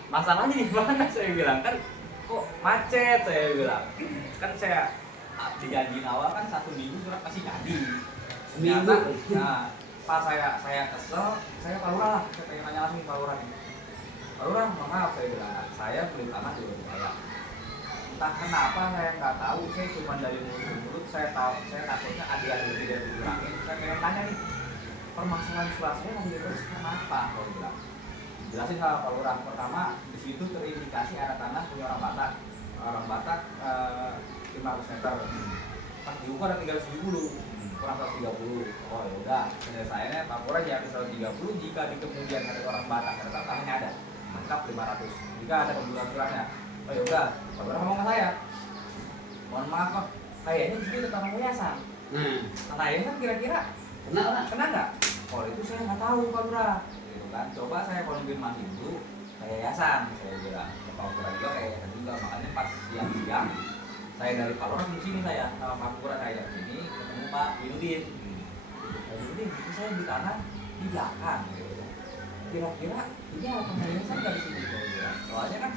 masalahnya di mana? Saya bilang kan kok macet, saya bilang kan saya dijanjiin awal kan 1 minggu surat pasti jadi. Ternyata, nah pas saya kesel, saya Pak Lurah lah, saya pengen nanya langsung Pak Lurah nih. Pak Lurah, maaf saya bilang, saya beli tanah di Surabaya. Entah kenapa saya nggak tahu, saya cuma dari mulut saya tahu, saya takutnya ada yang lebih dari bilangin. Saya pengen tanya nih, permasalahan surat saya nggak diterus kenapa? Kalau bilang, jelasin sama Pak Lurah. Pertama di situ terindikasi ada tanah punya orang Batak 500 meter. Pas diukur ada 310, kurang 130. Oh ya udah, penyelesaiannya Pak Lurah ya 130. Jika di kemudian ada orang Batak ada tanahnya ada, lengkap 500. Jika ada pembunuhan suratnya, oh ya udah, Pak Lurah ngomong ke saya, mohon maaf Pak, kayaknya di situ tanah yayasan. Nah, Tanah yayasan kan kira-kira kena nggak? Kalau itu saya nggak tahu Pak Lurah. Kan coba saya konfirmasi dulu ke yayasan, saya bilang ke Pak Lurah juga kayak yayasan juga. Makanya pas siang-siang saya dari Pak Lurah di sini saya sama Pak Lurah kayak ini ketemu Pak Yudin. Pak Yudin itu saya di tanah di belakang. Kira-kira ini ada yayasan nggak di sini? Soalnya kan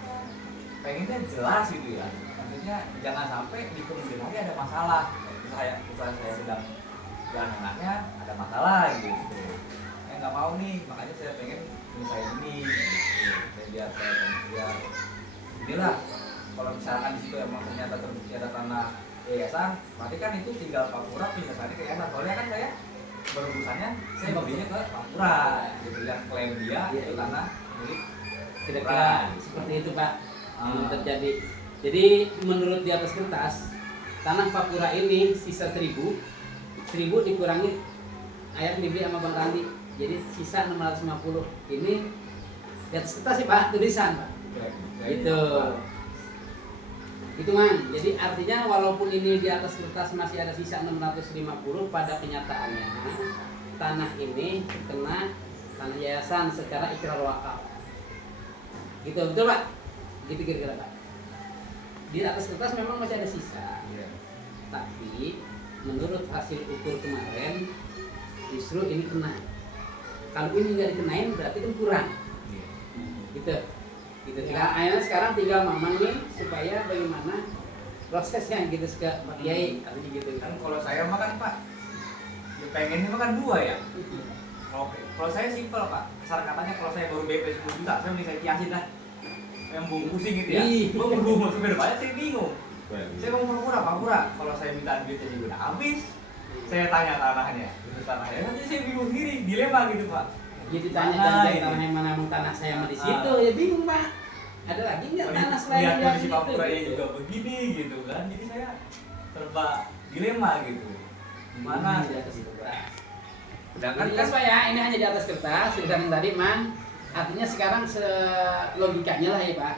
pengennya jelas gitu ya. Maksudnya jangan sampai di kemudian hari ada masalah. Usaha saya sedang jalan enaknya ada masalah gitu. Nggak mau nih, makanya saya pengen nyelesain ini gitu. Saya inilah kalau misalkan di situ emang ternyata terbukti ada tanah yayasan, berarti kan itu tinggal Pak Lurah penyelesaiannya ke yayasan. Soalnya kan saya berurusannya saya belinya ke Pak Lurah gitu, yang klaim dia itu tanah milik kira-kira seperti itu Pak yang terjadi. Jadi menurut di atas kertas tanah Pak Lurah ini sisa 1000 dikurangi ayat dibeli sama Bang Randi. Jadi sisa 650 ini di atas kertas sih Pak, tulisan Pak. Gitu. Itu Man. Jadi artinya walaupun ini di atas kertas masih ada sisa 650, pada kenyataannya tanah ini kena tanah yayasan secara ikrar wakaf. Gitu, betul Pak? Gitu kira-kira Pak. Di atas kertas memang masih ada sisa. Tapi menurut hasil ukur kemarin justru ini kena. Kalau ini nggak dikenain berarti kan kurang. Gitu. Akhirnya sekarang tinggal Mamang nih supaya bagaimana prosesnya gitu ke Pak Kiai artinya gitu. Kan kalau saya mah kan Pak, ya pengennya mah kan 2 ya. Oke. Kalau saya simpel Pak, kasar katanya kalau saya baru BP 10 juta, saya mending saya kiasin lah. Yang pusing gitu ya. Gua belum sebenarnya banyak saya bingung. Saya mau Pak Lurah, kalau saya minta duitnya juga udah habis. saya tanya tanahnya, itu tanahnya. Nanti saya bingung sendiri, dilema gitu Pak. Jadi tanya Mana janjian ini? tanah yang mana emang tanah saya mah di situ, ya bingung Pak. Ada lagi nggak tanah selain Lihat yang kondisi itu? Papua ini juga begini gitu kan, jadi saya serba dilema gitu. Gimana Di saya atas kertas. Sedangkan Jelas kan Pak ya, ini hanya di atas kertas, sedangkan tadi man, artinya sekarang logikanya lah ya Pak.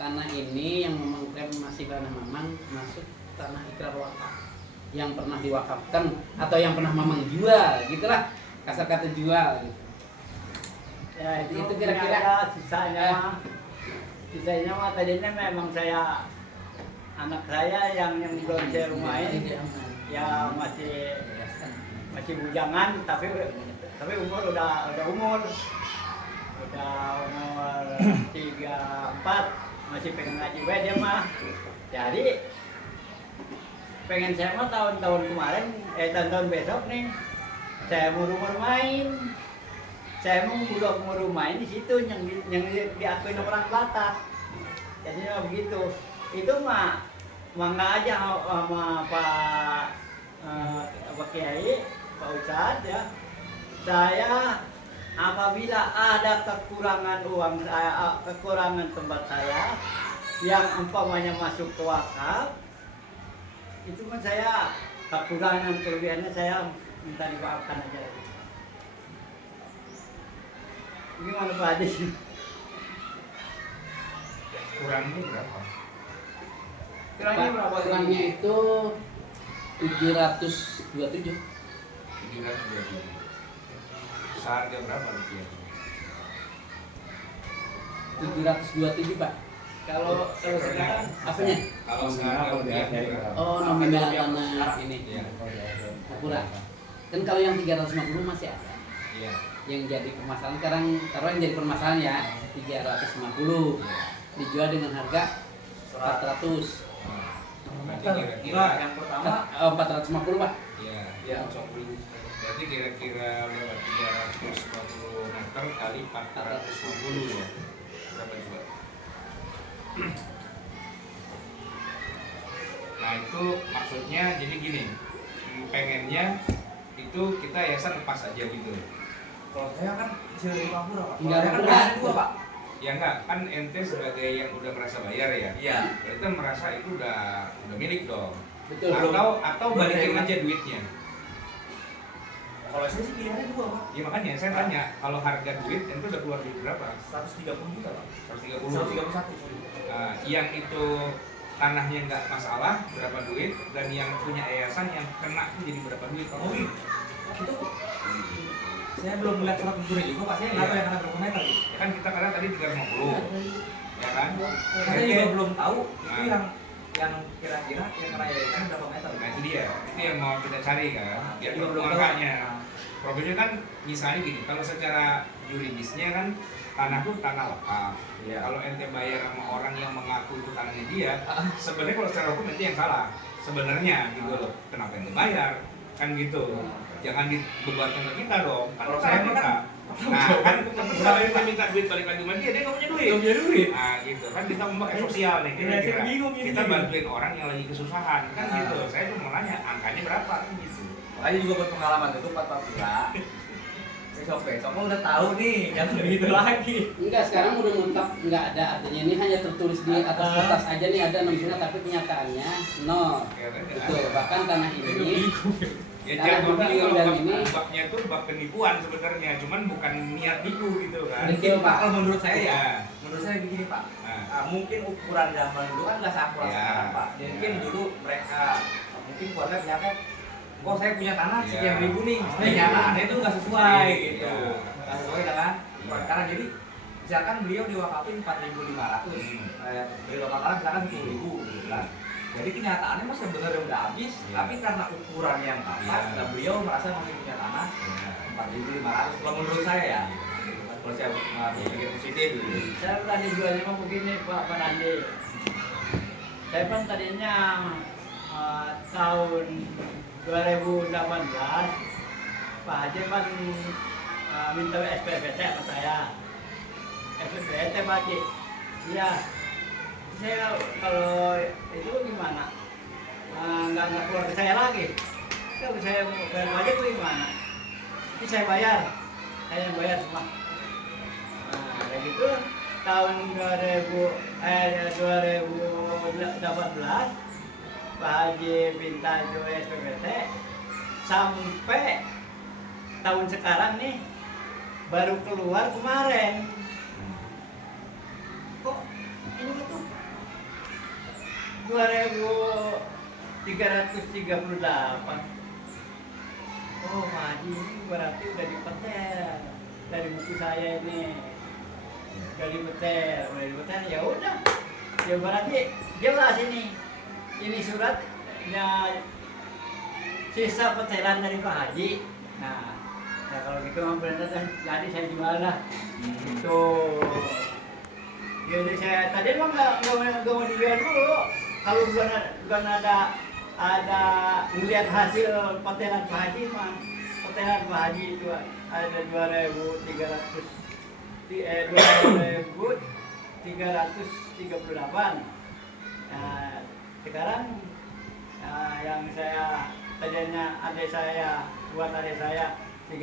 Tanah ini yang mengklaim masih tanah Mamang masuk tanah ikrar wakaf yang pernah diwakafkan atau yang pernah Mamang jual, gitulah kasar kata jual gitu. Ya Itu kira-kira. Sisanya mah tadinya memang saya anak saya yang belum saya rumahin ya masih bujangan tapi umur udah umur 34 masih pengen ngaji we dia mah. Jadi pengen saya mah tahun-tahun kemarin tahun-tahun besok nih saya mau main. Saya mau main di situ yang diakuin orang Batak. Jadi begitu. Itu mah mangga aja sama Pak Kiai, Pak Ustadz ya. Saya apabila ada kekurangan uang saya, kekurangan tempat saya yang umpamanya masuk ke wakaf, itu kan saya kekurangan kelebihannya saya minta dimaafkan aja. Gimana Pak Adi? kurangnya berapa? Kurangnya itu 727. 727. Seharga berapa rupiah? 727 Pak. Kalau sekarang Apanya? Kalau seharga rupiah berapa? Oh, nominal tanah ini. Iya. Ukuran. Dan kalau yang 350 masih ada. Iya. Yang jadi permasalahan sekarang, taruh yang jadi permasalahan ya 350 dijual dengan harga 400. Berarti kira-kira yang pertama 450 Pak. iya, ya. Berarti kira-kira berapa? 350 meter kali 450 ya. Berapa juga? Nah, itu maksudnya jadi gini. Pengennya itu kita yayasan lepas aja gitu. kalau saya kan hasil dari Papua Pak. Enggak, Saya kan Pak. ada dua Pak. Ya enggak, kan ente sebagai yang udah merasa bayar ya. Iya. Berarti merasa itu udah milik dong. Betul. Atau balikin aja duitnya. Kalau saya sih pilihannya dua Pak. Ya makanya saya tanya, kalau harga duit ente udah keluar duit berapa? 130 juta Pak. 130. 131. Nah, yang itu tanahnya nggak masalah berapa duit, dan yang punya yayasan yang kena itu jadi berapa duit? Oh iya. Itu saya belum melihat surat kuburnya juga Pak. Saya nggak tahu yang kena berapa meter gitu. Ya kan kita kadang tadi 350, ya kan? Saya juga belum tahu itu Nah. yang kira-kira yang kena yayasan berapa meter. Nah itu dia, itu yang mau kita cari kan, biar Juga belum tahu. angkanya. Problemnya kan misalnya gini, kalau secara yuridisnya kan tanah tuh tanah wakaf. Iya. Kalau ente bayar sama orang yang mengaku itu tanahnya dia, sebenarnya kalau secara hukum ente yang salah. Sebenarnya gitu loh, kenapa ente bayar? Kan gitu. Jangan dibebankan ke kita dong. Kalau saya minta. Nah, kan kalau ente minta duit balik lagi sama dia nggak punya duit. Belum punya duit. Nah gitu kan kita memakai sosial nih Iya, saya kira-kira. bingung ini. Kita bantuin orang yang lagi kesusahan kan Ah. gitu. Saya tuh mau nanya angkanya berapa kan gitu. Makanya juga berpengalaman itu Pak Papua. Besok udah tahu nih, jangan begitu lagi. Enggak, sekarang udah mentok, enggak ada artinya. Ini hanya tertulis di atas kertas aja nih ada nominal tapi kenyataannya nol. Betul. Bahkan tanah ini Ya Karena jangan juga kalau dan bab, ini- babnya itu bab penipuan sebenarnya, cuman bukan niat nipu gitu kan. Betul, Pak. Kalau menurut saya ya, Ya. menurut saya begini Pak. Nah, Mungkin ukuran zaman dulu kan nggak seakurat Ya. sekarang Pak. Mungkin Ya. dulu mereka mungkin keluarga nyata, kok saya punya tanah Ya. sekian ribu nih, nyataannya itu nggak sesuai Ya. gitu, nggak sesuai dengan ukuran sekarang. Jadi misalkan beliau diwakafin 4.500, beliau totalnya misalkan 10.000 gitu kan. Jadi kenyataannya mas sebenarnya udah habis, Ya. tapi karena ukuran yang pas, Ya. dan beliau merasa masih punya tanah 4.500. Kalau menurut saya ya, gitu kan. Kalau saya berpikir positif gitu. Saya tadi jualnya mah begini Pak Nandi. Saya kan tadinya tahun 2018 Pak Haji kan minta SPPT sama saya. SPPT Pak Haji. Iya. Saya kalau itu gimana? Nggak keluar ke saya lagi. kalau saya mau bayar pajak tuh gimana? Ini saya yang bayar semua. Nah, kayak gitu tahun 2018 Pak Haji minta itu SPPT sampai tahun sekarang nih baru keluar kemarin. Kok ini tuh 2.338. Oh, Pak Haji ini berarti udah dipetel dari buku saya ini. Udah dipetel ya udah. Ya berarti jelas ini suratnya sisa petelan dari Pak Haji. Nah, ya kalau gitu mah benar jadi saya jual lah. Tuh. Jadi saya tadi emang nggak mau dijual dulu. Kalau bukan ada melihat hasil petelan Pak Haji mah. Petelan Pak Haji itu ada 2.338. Nah, sekarang yang saya tadinya adik saya 350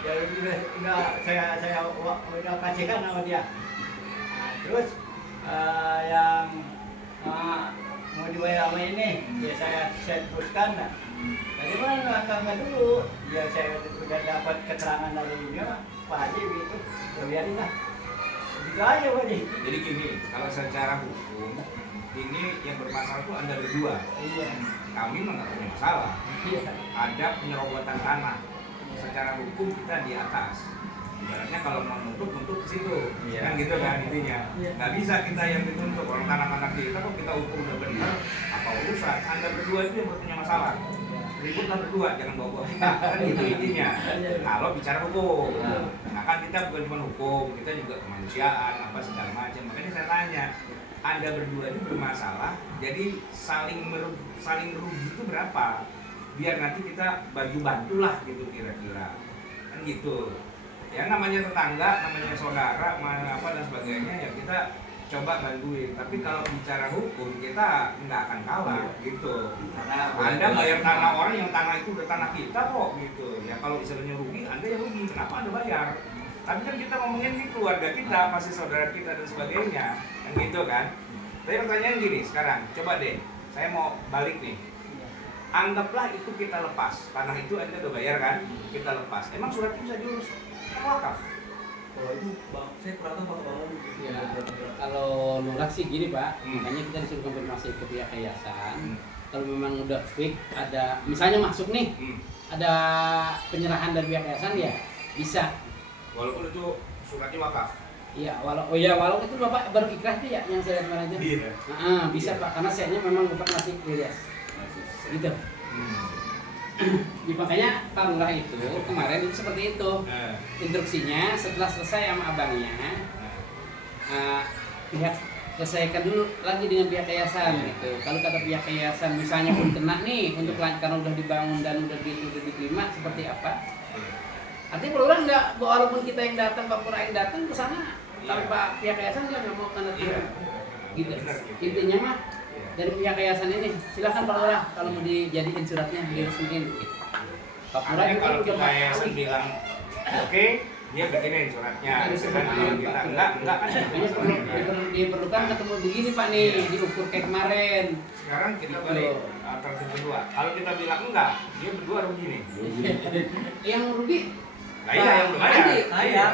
ya udah saya udah kasihkan sama dia. Nah, terus yang mau dibayar sama ini ya saya teruskan. Nah, tadi mana nggak dulu ya saya sudah dapat keterangan dari dia Pak Haji gitu ya biarin lah begitu aja Pak Haji. Jadi gini, kalau secara hukum ini yang bermasalah itu Anda berdua. Iya. Kami mah nggak punya masalah. Iya. Ada penyerobotan tanah. Secara hukum kita di atas. Ibaratnya kalau mau nuntut ke situ, kan gitu kan intinya. Nggak bisa kita yang dituntut. Kalau tanah-tanah kita kok kita hukum udah benar, apa urusan? Anda berdua itu yang punya masalah. Ributlah berdua, jangan bawa-bawa kita. Kan itu intinya. Kalau bicara hukum, nah kan kita bukan cuma hukum, kita juga kemanusiaan, apa segala macam. Makanya saya tanya, Anda berdua itu bermasalah, jadi saling merugi itu berapa? Biar nanti kita bantu-bantulah gitu kira-kira, kan gitu. Ya namanya tetangga, namanya saudara, apa dan sebagainya ya kita coba bantuin. Tapi kalau bicara hukum kita nggak akan kalah gitu. Karena Anda bayar tanah orang yang tanah itu udah tanah kita kok gitu. Ya kalau istilahnya rugi, Anda yang rugi. Kenapa Anda bayar? Tapi kan kita ngomongin di keluarga kita, pasti saudara kita dan sebagainya, kan gitu kan. Tapi pertanyaan gini sekarang, coba deh, saya mau balik nih. Anggaplah itu kita lepas, tanah itu Anda udah bayar kan, kita lepas. Emang suratnya bisa diurus? Kan wakaf. Kalau itu bang, saya kurang tahu Pak Bang. Ya, kalau nolak sih gini Pak, makanya kita disuruh konfirmasi ke pihak yayasan. Kalau memang udah fix, ada misalnya masuk nih, ada penyerahan dari pihak yayasan ya bisa. Walaupun itu suratnya wakaf. Iya, walau itu Bapak baru ikrah tuh ya yang saya lihat kemarin itu. Iya. Nah, bisa Pak, karena sayanya memang Bapak masih alias. Gitu. Makanya Pak Lurah itu kemarin itu seperti itu. Instruksinya setelah selesai sama abangnya, pihak selesaikan dulu lagi dengan pihak yayasan gitu. Kalau kata pihak yayasan misalnya pun kena nih untuk karena udah dibangun dan udah diterima seperti apa? Artinya Pak Lurah nggak, walaupun kita yang datang, Pak Lurah yang datang ke sana tanpa pihak yayasan dia nggak mau tanda tangan. Gitu. Intinya mah dari pihak yayasan ini silakan Pak Lurah kalau mau dijadiin suratnya diresmiin gitu. Pak Lurah Artinya juga kalau kita udah yayasan bilang oke, dia bikinin suratnya. Kan kalau kita enggak kan. Diperlukan ketemu begini Pak nih, diukur kayak kemarin. Sekarang kita balik alternatif kedua. Kalau kita bilang enggak, dia berdua rugi nih. Yang rugi Nah iya yang belum ada. Saya.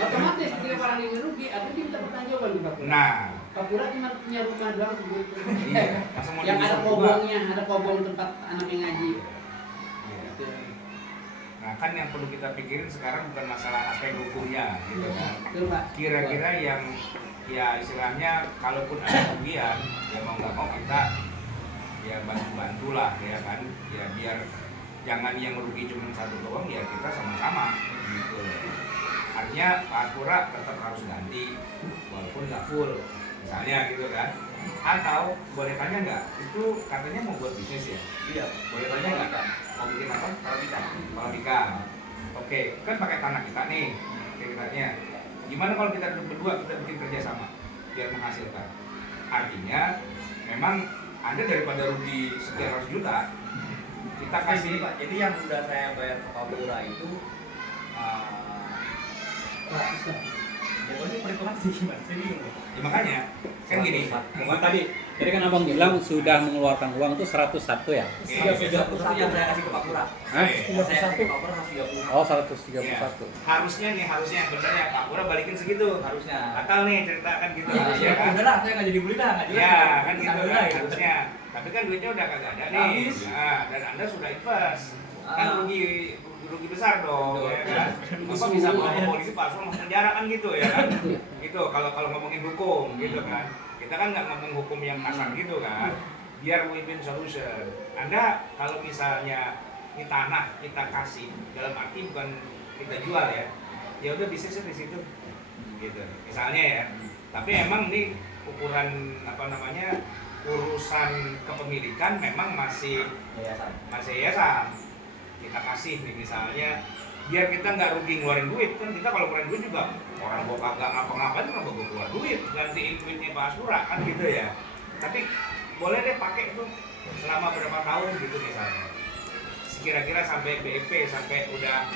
otomatis ketika orang ini rugi, artinya dia minta pertanggungjawaban di Pak Lurah. Nah, Pak Lurah cuma punya rumah doang begitu. iya. Masa mau Yang ada dibilang berdua? kobongnya, ada kobong tempat anaknya ngaji. Iya. Gitu. Nah kan yang perlu kita pikirin sekarang bukan masalah aspek hukumnya, gitu kan. Betul Pak. Kira-kira yang ya istilahnya kalaupun ada kerugian, ya mau nggak mau kita ya bantu-bantu lah ya kan, ya biar jangan yang rugi cuma satu doang, ya kita sama-sama gitu. Artinya Pak Aspura tetap harus ganti walaupun nggak full misalnya gitu kan. Atau boleh tanya nggak, itu katanya mau buat bisnis ya? Iya. Boleh tanya nggak? Mau bikin apa? Kalau ikan. Oke, kan pakai tanah kita nih ceritanya. Gimana kalau kita berdua kita bikin kerjasama biar menghasilkan? Artinya memang Anda daripada rugi sekian ratus juta, kita kasih. Pak, jadi yang udah saya bayar ke Papura itu ini perhitungan sih gimana sih bingung. Ya, makanya kan gini. Bukan tadi kan abang bilang sudah mengeluarkan uang itu 101 ya? 31 yang saya kasih ke Papura. Hah? Saya kasih ke Papura 130. Oh, Ya. 131. Harusnya yang benernya Pak Pura balikin segitu. Harusnya. Batal nih ceritakan gitu. Ya, Ya kan? udah lah, saya nggak jadi beli dah, nggak jelas. Ya kan gitu Udah, kan gitu. harusnya. Tapi kan duitnya udah kagak ada nih. Habis. Nah, dan Anda sudah invest. Kan rugi besar dong, Betul. ya kan? Masa bisa bawa ke polisi Pak Aswan masuk penjara kan gitu ya kan? Gitu kalau ngomongin hukum gitu kan. Kita kan nggak ngomong hukum yang kasar gitu kan. Biar win-win solution. Anda kalau misalnya ini tanah kita kasih dalam arti bukan kita jual ya. Ya udah bisnisnya di situ. Gitu. Misalnya ya. Tapi emang ini ukuran urusan kepemilikan memang masih yayasan. Kita kasih nih misalnya biar kita nggak rugi ngeluarin duit kan, kita kalau ngeluarin duit juga orang gua kagak ngapa-ngapain kenapa gua keluar duit gantiin duitnya Pak Asura kan gitu ya. Tapi boleh deh pakai tuh selama berapa tahun gitu misalnya, kira-kira sampai BEP sampai udah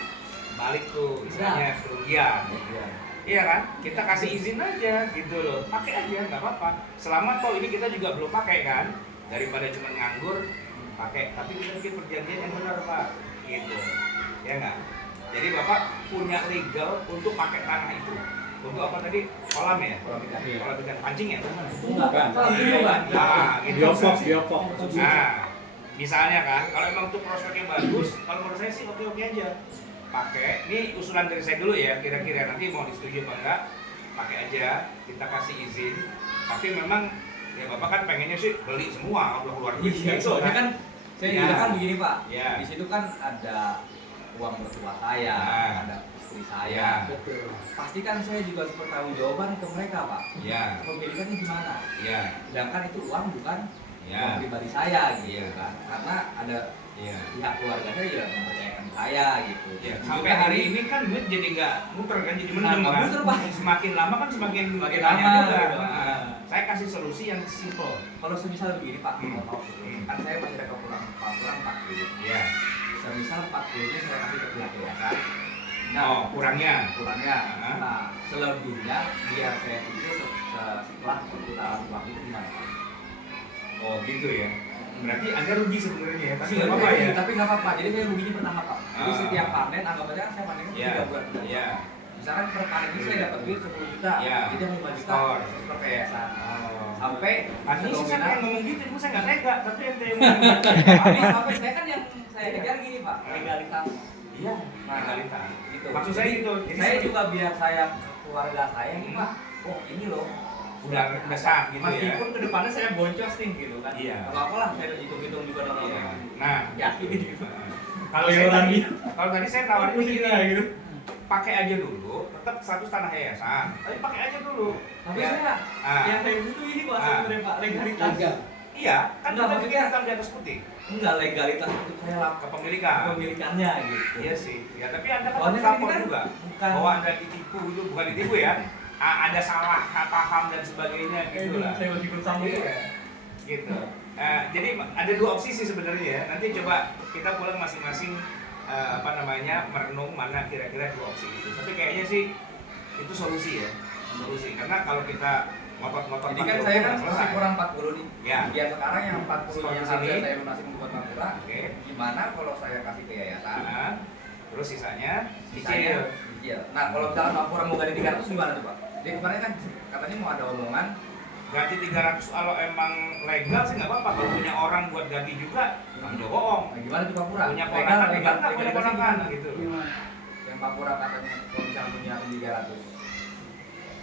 balik tuh misalnya kerugian. Iya kan, kita kasih izin aja gitu loh, pakai aja nggak apa-apa selama toh ini kita juga belum pakai kan, daripada cuma nganggur pakai. Tapi kita bikin perjanjian yang benar Pak gitu ya nggak. Jadi Bapak punya legal untuk pakai tanah itu untuk apa tadi, kolam ya, kolam ikan pancing ya, Bukan. nah gitu. Biopok. Nah misalnya kan kalau emang untuk prospeknya bagus, kalau menurut saya sih oke aja pakai. Ini usulan dari saya dulu ya, kira-kira nanti mau disetujui apa enggak, pakai aja, kita kasih izin. Tapi memang ya Bapak kan pengennya sih beli semua, udah keluar duit gitu kan. Saya Ya. juga kan begini Pak, Ya. di situ kan ada uang mertua saya, Ya. ada istri Ya. saya. Betul. Pasti kan saya juga bertanggung jawaban ke mereka Pak. Ya, Kepemilikannya gimana? ya, Sedangkan itu uang bukan ya, uang pribadi saya gitu Iya. kan. Karena ada ya. pihak keluarga saya juga mempercayakan saya gitu. Ya, sampai hari ini kan duit jadi nggak muter kan, jadi mendem Nggak kan. muter, Pak. Semakin lama kan semakin Semakin banyak lama, juga. gitu. Nah, saya kasih solusi yang simple. Kalau semisal begini Pak, Hmm. kan saya masih ada kekurangan 40. Ya. Semisal 40-nya saya kasih ke pihak yayasan. Oh, kurangnya. Kurangnya. Hah? Nah, selebihnya biar saya itu setelah perputaran uang itu gimana Pak? Oh, gitu ya. Berarti Anda rugi sebenarnya ya, tapi Tapi nggak apa-apa ya. Tapi nggak apa-apa. Jadi saya ruginya bertahap Pak. Jadi Ah. setiap panen anggap aja kan saya panen kan Ya. 3 bulan. Ya. Misalkan per panen ini saya dapat duit 10 juta. Ya. Jadi yang 5 juta Store. setor ke yayasan. Oh. Sampai Ini sih saya pengen ngomong gitu, cuma saya nggak tega, tapi ente yang sampai saya kan yang saya kejar gini Pak, legalitas. Iya, Nah, legalitas. gitu. Maksud saya gitu. Jadi Saya seperti- juga biar saya keluarga saya nih Pak. Oh, ini loh. udah sah gitu ya. Meskipun kedepannya saya boncos nih gitu kan. Iya. Gak apa-apa lah, saya hitung-hitung juga dalam Iya. Nah, yakin gitu. kalau saya tadi, kalau tadi saya tawarin begini, gitu. Pakai aja dulu, tetap status tanah yayasan, tapi pakai aja dulu. Tapi Ya. saya Ah. yang saya butuh ini Pak Ah. sebenarnya Pak, legalitas. Iya, kan Enggak, kita bikin maksudnya- hitam di atas putih, Enggak legalitas untuk saya kepemilikan. kepemilikannya gitu. Iya sih, ya tapi Anda kan Soalnya harus kan lapor ini kan juga bukan bahwa Anda ditipu itu, bukan ditipu ya, ada salah paham dan sebagainya gitu lah. saya masih bersama Iya, gitu. Jadi ada dua opsi sih sebenarnya ya. Nanti coba kita pulang masing-masing merenung mana kira-kira dua opsi itu. Tapi kayaknya sih itu solusi ya, solusi. Karena kalau kita ngotot-ngotot Jadi kan saya kan masih selesai. kurang 40 nih. Ya. Biar sekarang yang 40 yang Solusi harusnya ini. saya lunasin buat Papura. Oke. Gimana kalau saya kasih ke yayasan? Nah, terus sisanya Sisanya cicil. cicil. Nah, kalau misalnya Papura mau ganti 300 gimana tuh Pak? Jadi kemarin kan katanya mau ada omongan Ganti 300 kalau emang legal sih nggak apa-apa. Kalau punya orang buat ganti juga, nggak bohong. nah, gimana tuh Papura? Punya legal, ponakan, legal, nggak punya legalitasnya ponakan gimana? gitu. Yang Papura katanya kalau misalnya punya 300.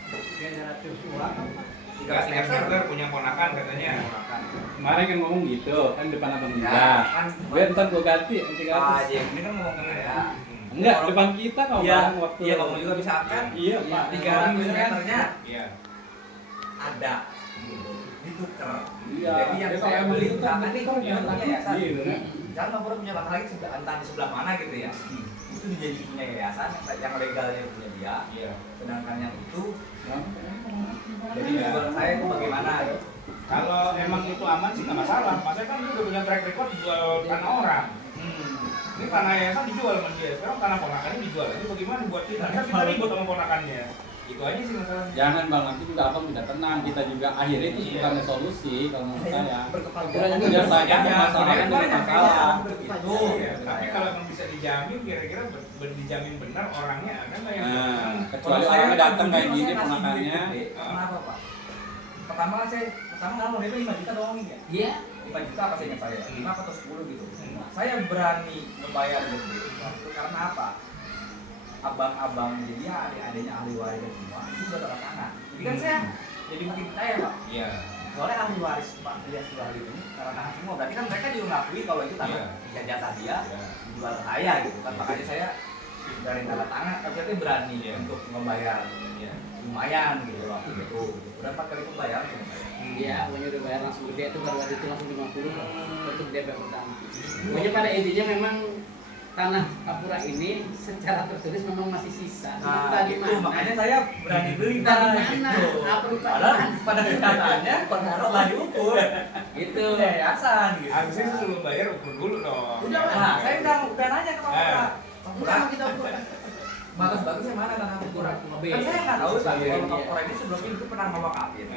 300 uang apa? 300 meter punya ponakan katanya. Ponakan. Kemarin kan ngomong gitu, kan depan abang Ya, kita. kan Gue ntar gue ganti yang Ah, 300. ini kan ngomong ke saya. Enggak, depan kita kau Iya, bang waktu. iya ngomong juga misalkan Iya, Pak. 300 meternya Iya. ada gitu, ditukar. Iya. Jadi yang Ya, saya kalau beli itu kan misalkan nih ditukar, punya ya, yayasan. gitu kan. Misalkan Papua punya lahan lagi entah di sebelah mana gitu ya. Itu dijadi punya yayasan yang legalnya punya dia. Iya. Sedangkan yang itu Nah, jadi jual saya itu bagaimana? Kalau emang itu aman sih nggak masalah. Mas saya kan udah punya track record jual tanah orang. Ini tanah yayasan dijual sama dia. Sekarang tanah ponakannya dijual. Ini bagaimana buat kita? Kan kita ribut sama ponakannya. Itu aja sih masalahnya. Jangan bang, nanti juga abang tidak tenang. Kita juga akhirnya itu bukannya solusi kalau menurut saya. Berkepanjangan. Menyelesaikan permasalahan dengan masalah. Itu ya. Tapi kalau emang bisa dijamin, kira-kira dijamin benar orangnya ada nggak yang Kecuali orangnya datang kayak gini ponakannya. Kenapa Pak? Pertama kan modalnya 5 juta doang nih ya? Iya. 5 juta apa saya 5 atau 10 gitu. Nah, saya berani ngebayar gede itu karena apa? Abang-abang jadi adik-adiknya ahli waris semua itu udah tanda tangan. Jadi kan saya jadi makin percaya Pak. Iya. Soalnya ahli waris Pak Ilyas Suharli ini tanda tangan semua. Berarti kan mereka juga ngakui kalau itu tanah jatah dia dijual ke saya gitu kan. Makanya saya dari tanda tangan, tapi saya berani untuk ngebayar lumayan gitu waktu itu. Udah 4 kali pembayaran saya bayar. Iya, pokoknya udah bayar langsung gede itu kalau waktu itu langsung 50 untuk DP pertama. Pokoknya pada intinya memang tanah Kapura ini secara tertulis memang masih sisa. Nah, Tadi itu mana? makanya saya berani beli Tadi Pak, mana? gitu. Apa lupa? Padahal pada kenyataannya setelah diukur Gitu. yayasan gitu. Harusnya sih sebelum bayar ukur dulu dong. Udah, Nah, saya udah nanya ke Pak Kapura. Pak Kapura, Udah kita ukur. bagus-bagusnya mana tanah Kapura? Lebih. Kan saya nggak tahu Pak, Iya, kalau iya. Pak Kapura ini sebelumnya itu pernah ngewakafin.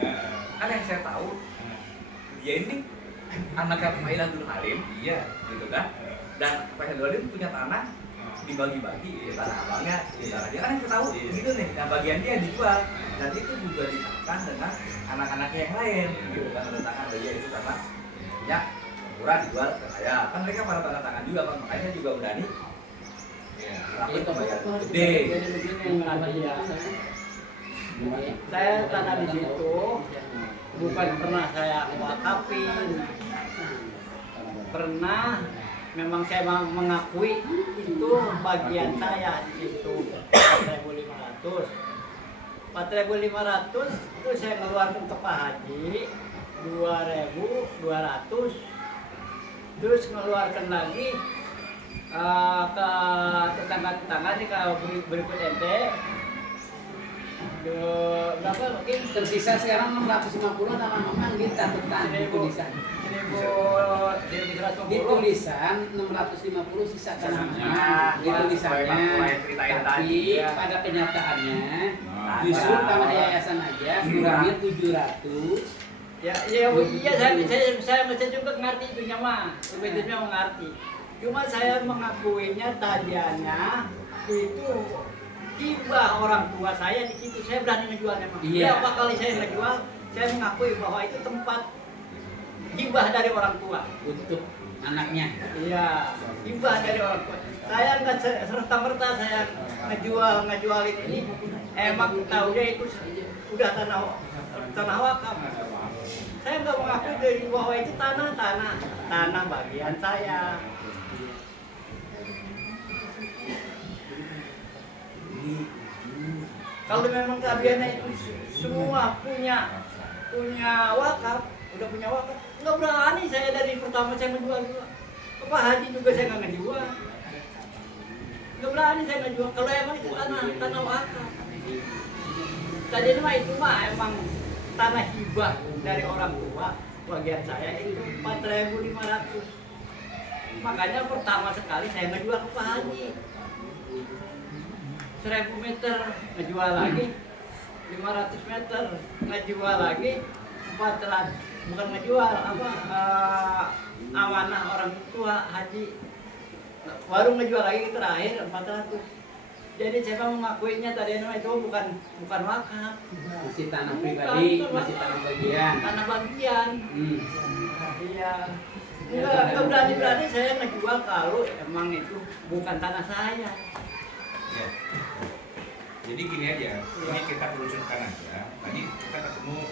Kan yang saya tahu dia ini anaknya Pak Ilatul Halim, Iya. gitu kan. Dan Pak Ilatul Halim punya tanah dibagi-bagi ya, tanah abangnya ya, dia kan yang tahu gitu nih, nah bagian dia dijual dan itu juga disamakan dengan anak-anaknya yang lain gitu kan, tanda tangan dia itu karena punya murah dijual ke saya kan, mereka pada tanda tangan juga kan, makanya juga berani laku itu bayar gede. Jadi begini yang namanya saya tanah di situ bukan pernah saya wakafin, pernah memang saya mengakui itu bagian saya di situ 4.500. 4.500 itu saya ngeluarkan ke Pak Haji 2.200, terus ngeluarkan lagi ke tetangga-tetangga nih kalau berikut ente berapa mungkin tersisa sekarang 650 nama memang kita tentang tulisan di tulisan 650 sisa tanahnya di tulisannya, tapi pada kenyataannya justru tanah yayasan aja kurangnya 700. Ya iya saya juga ngerti itu mah sebetulnya mengerti, cuma saya mengakuinya tadinya itu hibah orang tua saya di situ, saya berani ngejualnya mah. Berapa kali saya ngejual, saya mengakui bahwa itu tempat hibah dari orang tua untuk anaknya. Iya, hibah dari orang tua. Saya nggak serta-merta saya ngejualin ini. Emang tahunya itu udah tanah wakaf. Saya nggak mengakui dari bahwa itu tanah bagian saya. Kalau memang kalian itu semua punya wakaf, udah punya wakaf, nggak berani saya dari pertama saya menjual juga. Ke Pak Haji juga saya nggak ngejual. Nggak berani saya ngejual. Kalau emang itu tanah wakaf. Tadi itu mah emang tanah hibah dari orang tua. Bagian saya itu 4.500. Makanya pertama sekali saya ngejual ke Pak Haji 1.000 meter, ngejual lagi 500 meter, ngejual lagi 400, bukan ngejual amanah orang tua Haji, baru ngejual lagi terakhir 400. Jadi saya mengakuinya tadi itu bukan wakaf, masih tanah pribadi, masih tanah bagian. Iya. Enggak berani saya ngejual kalau emang itu bukan tanah saya. Ya. Jadi gini aja, ini kita kerucutkan aja. Tadi kita ketemu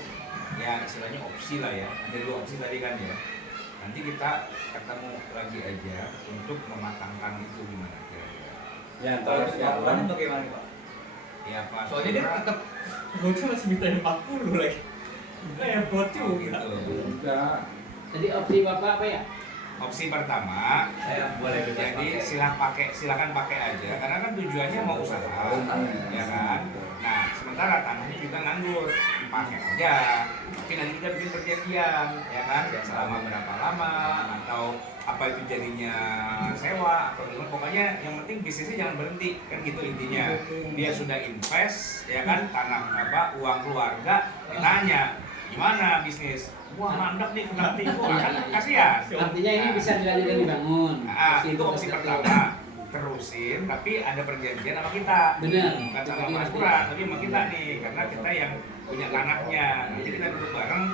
ya istilahnya opsi lah ya. Ada 2 opsi tadi kan ya. Nanti kita ketemu lagi aja untuk mematangkan itu gimana kira-kira. Ya, kalau laporannya bagaimana Pak? Ya Pak. Soalnya dia tetap sebutnya masih minta 40 lagi. Kayak bot juga. Gitu. Jadi opsi Bapak apa ya? Opsi pertama, Saya boleh bebas jadi silakan pakai aja, karena kan tujuannya mau usaha, ya kan. Nah, sementara tanahnya juga nganggur. pakai aja, tapi nanti kita bikin perjanjian, ya kan, selama berapa lama atau apa itu jadinya sewa atau gimana, pokoknya yang penting bisnisnya jangan berhenti, kan gitu intinya. Dia sudah invest, ya kan, tanah apa, uang keluarga, ditanya gimana bisnis, wah mandek nih kena tipu, kan kasihan. Artinya ini bisa dilanjutkan dibangun. Itu opsi pertama. Terusin, tapi ada perjanjian sama kita. Benar. Bukan sama Mas Pura, tapi sama kita nih, karena kita yang punya tanahnya. Jadi kita duduk bareng,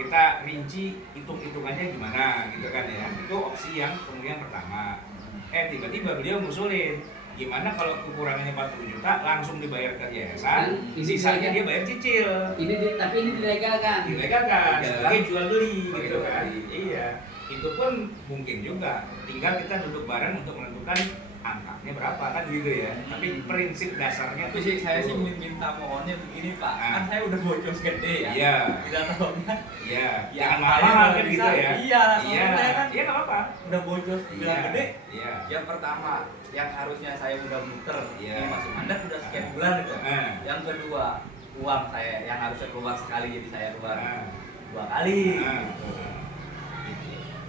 kita rinci hitung-hitungannya gimana, gitu kan ya. Itu opsi yang kemudian pertama. Tiba-tiba beliau ngusulin, gimana kalau kekurangannya 40 juta langsung dibayar ke yayasan, sisanya dia bayar cicil. Tapi ini dilegalkan. Dilegalkan, sebagai jual beli, gitu kan. Iya, itu pun mungkin juga. Tinggal kita duduk bareng untuk menentukan angkanya berapa kan gitu ya. Tapi prinsip dasarnya Tapi sih saya sih minta mohonnya begini Pak, kan saya udah bocor gede ya. Iya. Tidak tahunya. Iya. Ya, Jangan mahal kan gitu ya. Iya. Iya. Saya kan Iya nggak apa-apa. udah bocor bilang gede. Iya. Yang pertama, yang harusnya saya udah muter, Iya. ini masih mandek udah sekian bulan itu. Yang kedua, uang saya yang harusnya keluar sekali jadi saya keluar 2 kali.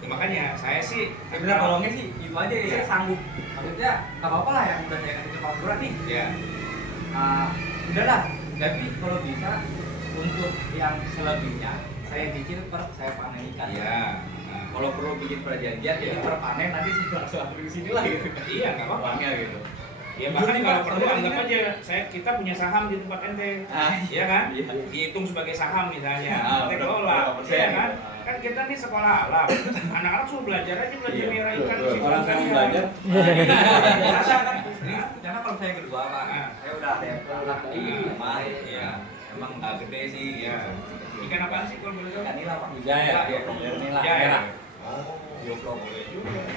Makanya saya sih sebenarnya tolongnya sih itu aja ya, saya sanggup. Maksudnya nggak apa-apa lah yang udah saya kasih ke Pak Lurah nih. Iya. Udahlah, tapi kalau bisa untuk yang selebihnya saya cicil saya panen ikan. Iya. Kalau perlu bikin perjanjian jadi per panen nanti langsung di sini lah gitu. Iya, nggak apa-apa gitu. Ya bahkan kalau perlu anggap aja kita punya saham di tempat ente, ya kan? Dihitung sebagai saham misalnya, ente kelola, ya kan? Kan kita nih sekolah alam, anak-anak suruh belajar aja belajar merah ikan. Orang kan belajar. Karena kalau saya kedua Pak, saya udah ada yang anak di rumah, ya emang nggak gede sih. Ya. Ikan apaan sih kalau boleh tahu? Ikan nila Pak. Jaya. Jaya.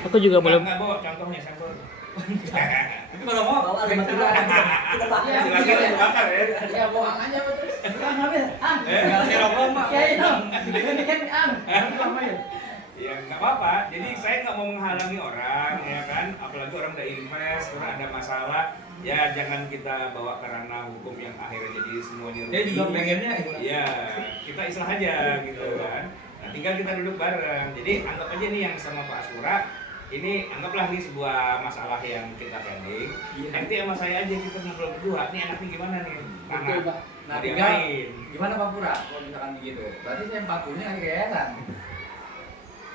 Aku juga boleh. Nggak bawa contohnya sampel. Tapi kalau mau Bawa 5 kilo kita pakai. Silakan dibakar ya. Ya bohong aja terus. ngasih rokok Pak. Ya itu. Ini kan Ya nggak apa-apa. Jadi saya nggak mau menghalangi orang, ya kan. Apalagi orang udah invest, orang ada masalah. Ya jangan kita bawa ke ranah hukum yang akhirnya jadi semuanya rugi. Saya juga pengennya. Ya kita islah aja gitu kan. Nah, tinggal kita duduk bareng. Jadi anggap aja nih yang sama Pak Asura. Ini anggaplah ini sebuah masalah yang kita pending. Nanti sama saya aja kita ngobrol berdua. Nih anaknya gimana nih? Betul, Pak. Nah, tinggal gimana Pak Pura kalau misalkan begitu? Berarti saya 40-nya ngasih ke yayasan.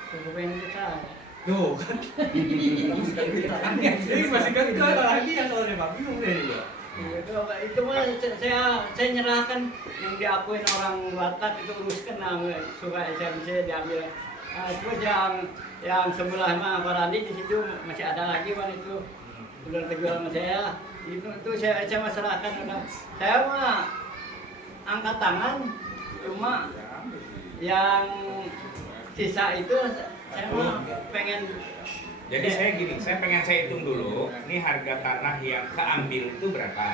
Tunggu pengen kita. Tuh kan. Jadi masih kan itu lagi yang kalau Pak bingung deh dia. Itu mah saya nyerahkan yang diakuin orang Batak itu uruskan supaya saya bisa diambil. Terus yang sebelah mah Parandi di situ masih ada lagi Wan itu udah kejual sama saya. Itu saya masyarakat udah. Saya mah angkat tangan cuma yang sisa itu saya mah pengen. Jadi saya pengen saya hitung dulu. Ini harga tanah yang keambil itu berapa?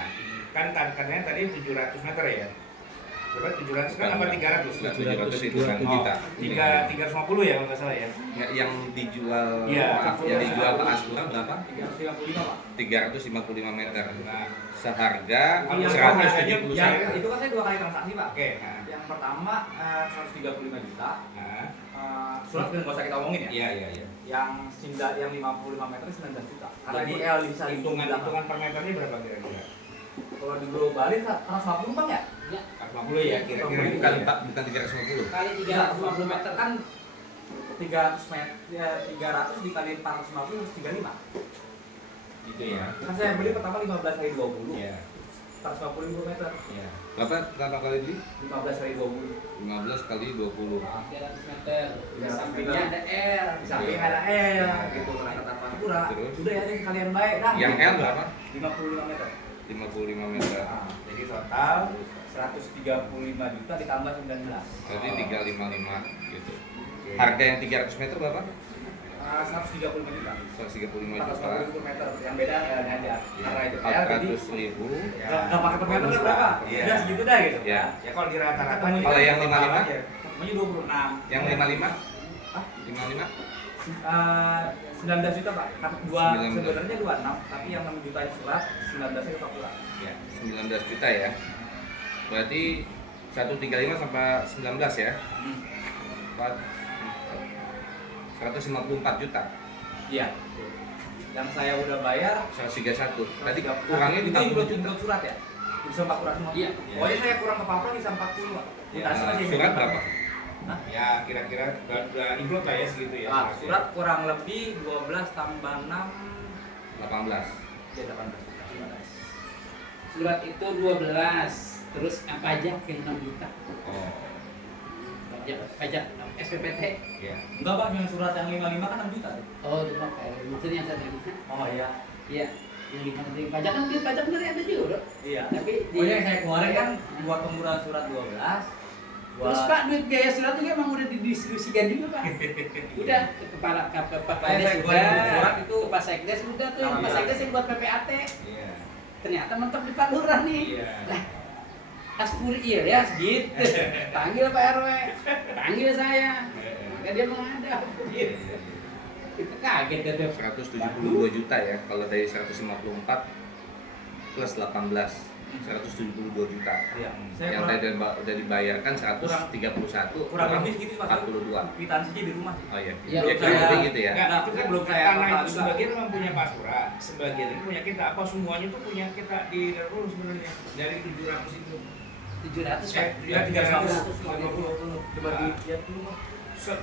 Kan katanya tadi 700 meter ya. Berapa 700 kan apa 300? 700 itu kan kita. 350 ya kalau nggak salah ya. Yang dijual, Iya. yang dijual Pak Asura berapa? 355 Pak. 355 meter. Nah, Seharga yang 170 yang juta. itu kan saya 2 kali transaksi Pak. Oke. Nah, Yang pertama 135 juta. nah, Surat kan nggak usah kita omongin ya. iya. Yang 55 meter 19 juta. Karena Jadi itu L bisa hitungan per meternya berapa kira-kira? Kalau diglobalin 150 Bang ya? 40 ya kira-kira. Bukan 350. Kali 350 meter kan 300 meter, ya 300 dikali 450 harus 35. Gitu ya. Kan saya beli pertama 15 kali 20. Iya. 150.000 meter. Iya. Berapa kali beli? 15 kali 20. 15 kali 20. 300 meter. Di Ya, sampingnya ada R. Di samping ada L gitu kan kata Pak Pura. Terus? Udah ya jadi kalian baik dah. Yang L berapa? 55 meter. 55 meter. Nah, jadi total 135 juta ditambah 19. Berarti 355 gitu. Harga yang 300 meter berapa? 135 juta. 135 juta. 450.000 meter. Yang beda ya aja. Karena itu L jadi 400.000. nggak pakai per meter kan berapa? Iya. Udah segitu dah gitu. Ya. Ya kalau di rata-rata Kalau yang 55? Ketemunya 26. Yang 55? Ah? 55? 19 juta Pak. Kan 19. sebenarnya 26, tapi yang 6 juta surat 19 nya Pak Pura. Ya, 19 juta ya. Berarti 135 sampai 19 ya. Hmm. 154 juta. Iya. Yang saya udah bayar 131. Tadi kurangnya di itu 40 juta. include surat ya? Bisa 40 surat semua? Iya. Pokoknya saya kurang ke Papua bisa 40 Pak. Mutasi masih Surat berapa? Ya kira-kira udah include lah ya segitu ya. Ah, surat kurang lebih 12 tambah 6 18. ya 18 juta. Surat itu 12, terus pajak yang 6 juta. Oh. Pajak SPPT. Iya. Enggak Pak, yang surat yang 55 kan 6 juta tuh. Oh, itu Pak. Maksudnya yang saya terima. Oh iya. Iya. Yang 5 pajak kan dia pajak dari ada juga, Bro. Iya. Tapi Oh yang saya keluarin kan buat pemburuan surat 12. terus Pak, duit biaya surat juga emang udah didistribusikan juga Pak. Udah ke kepala Saya Sekdes keluarin sudah, surat itu. ke Pak Sekdes udah tuh, yang Pak Sekdes yang buat PPAT. Iya. Ternyata mentok di Pak Lurah nih. Iya. Lah, Aspuri ya gitu. Panggil Pak RW, panggil saya. Maka dia menghadap gitu. Kita kaget deh. 172 juta ya. Kalau dari 154 plus 18 172 juta. Iya. Yang tadi udah dibayarkan 131 kurang lebih segitu Pak. 42. Kwitansinya di rumah sih. Oh iya. Iya, Ya kurang saya- lebih gitu ya. Enggak, itu kan belum saya tanah apa-apa itu juga. sebagian memang punya Pak Surat, sebagian itu punya kita. Apa semuanya itu punya kita di Darul sebenarnya dari 700 itu. 700 Pak. Ya 350. Coba dilihat dulu Pak.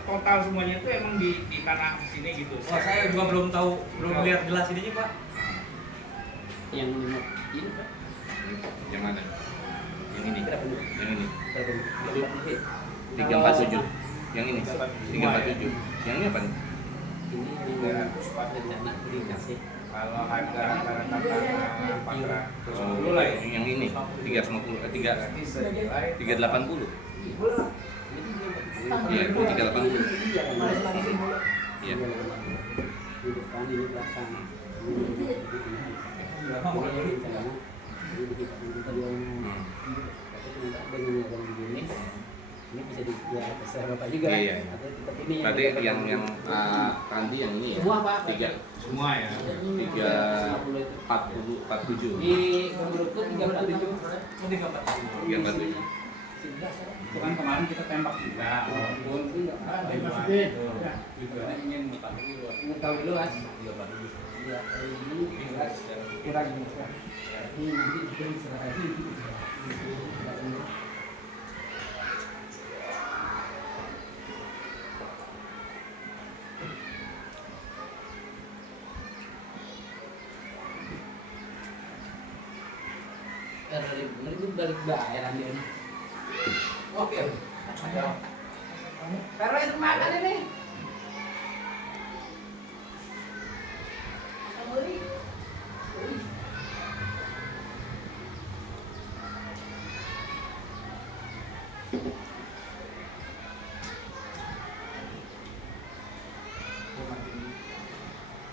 total semuanya itu emang di tanah sini gitu. Wah, saya juga belum tahu, belum lihat jelas ini Pak. Yang ini Pak. Yang mana? Yang ini. Berapa dulu? Yang ini. Berapa dulu? Itu 347. Yang ini 347. Yang ini apa nih? Ini 300 Pak. rencana dikasih. Kalau harga rata-rata 410 Oh, lah ya. yang ini 350 Berarti senilai 380. Iya, itu 380. Iya. Di depan ini belakang. Ini bisa di ya terserah Bapak juga. Iya, iya. Atau tetap ini Berarti yang Randi yang ini ya? semua Pak. semua ya. 347. Di menurutku 347. Oh, 347. 347. Itu kan kemarin kita tembak juga, walaupun tujuannya ingin Mengetahui luas. Iya, ini kurang ini nanti juga diserahkan ini. Dari balik bayaran dia. Oke. Pero itu makan ini.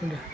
Udah.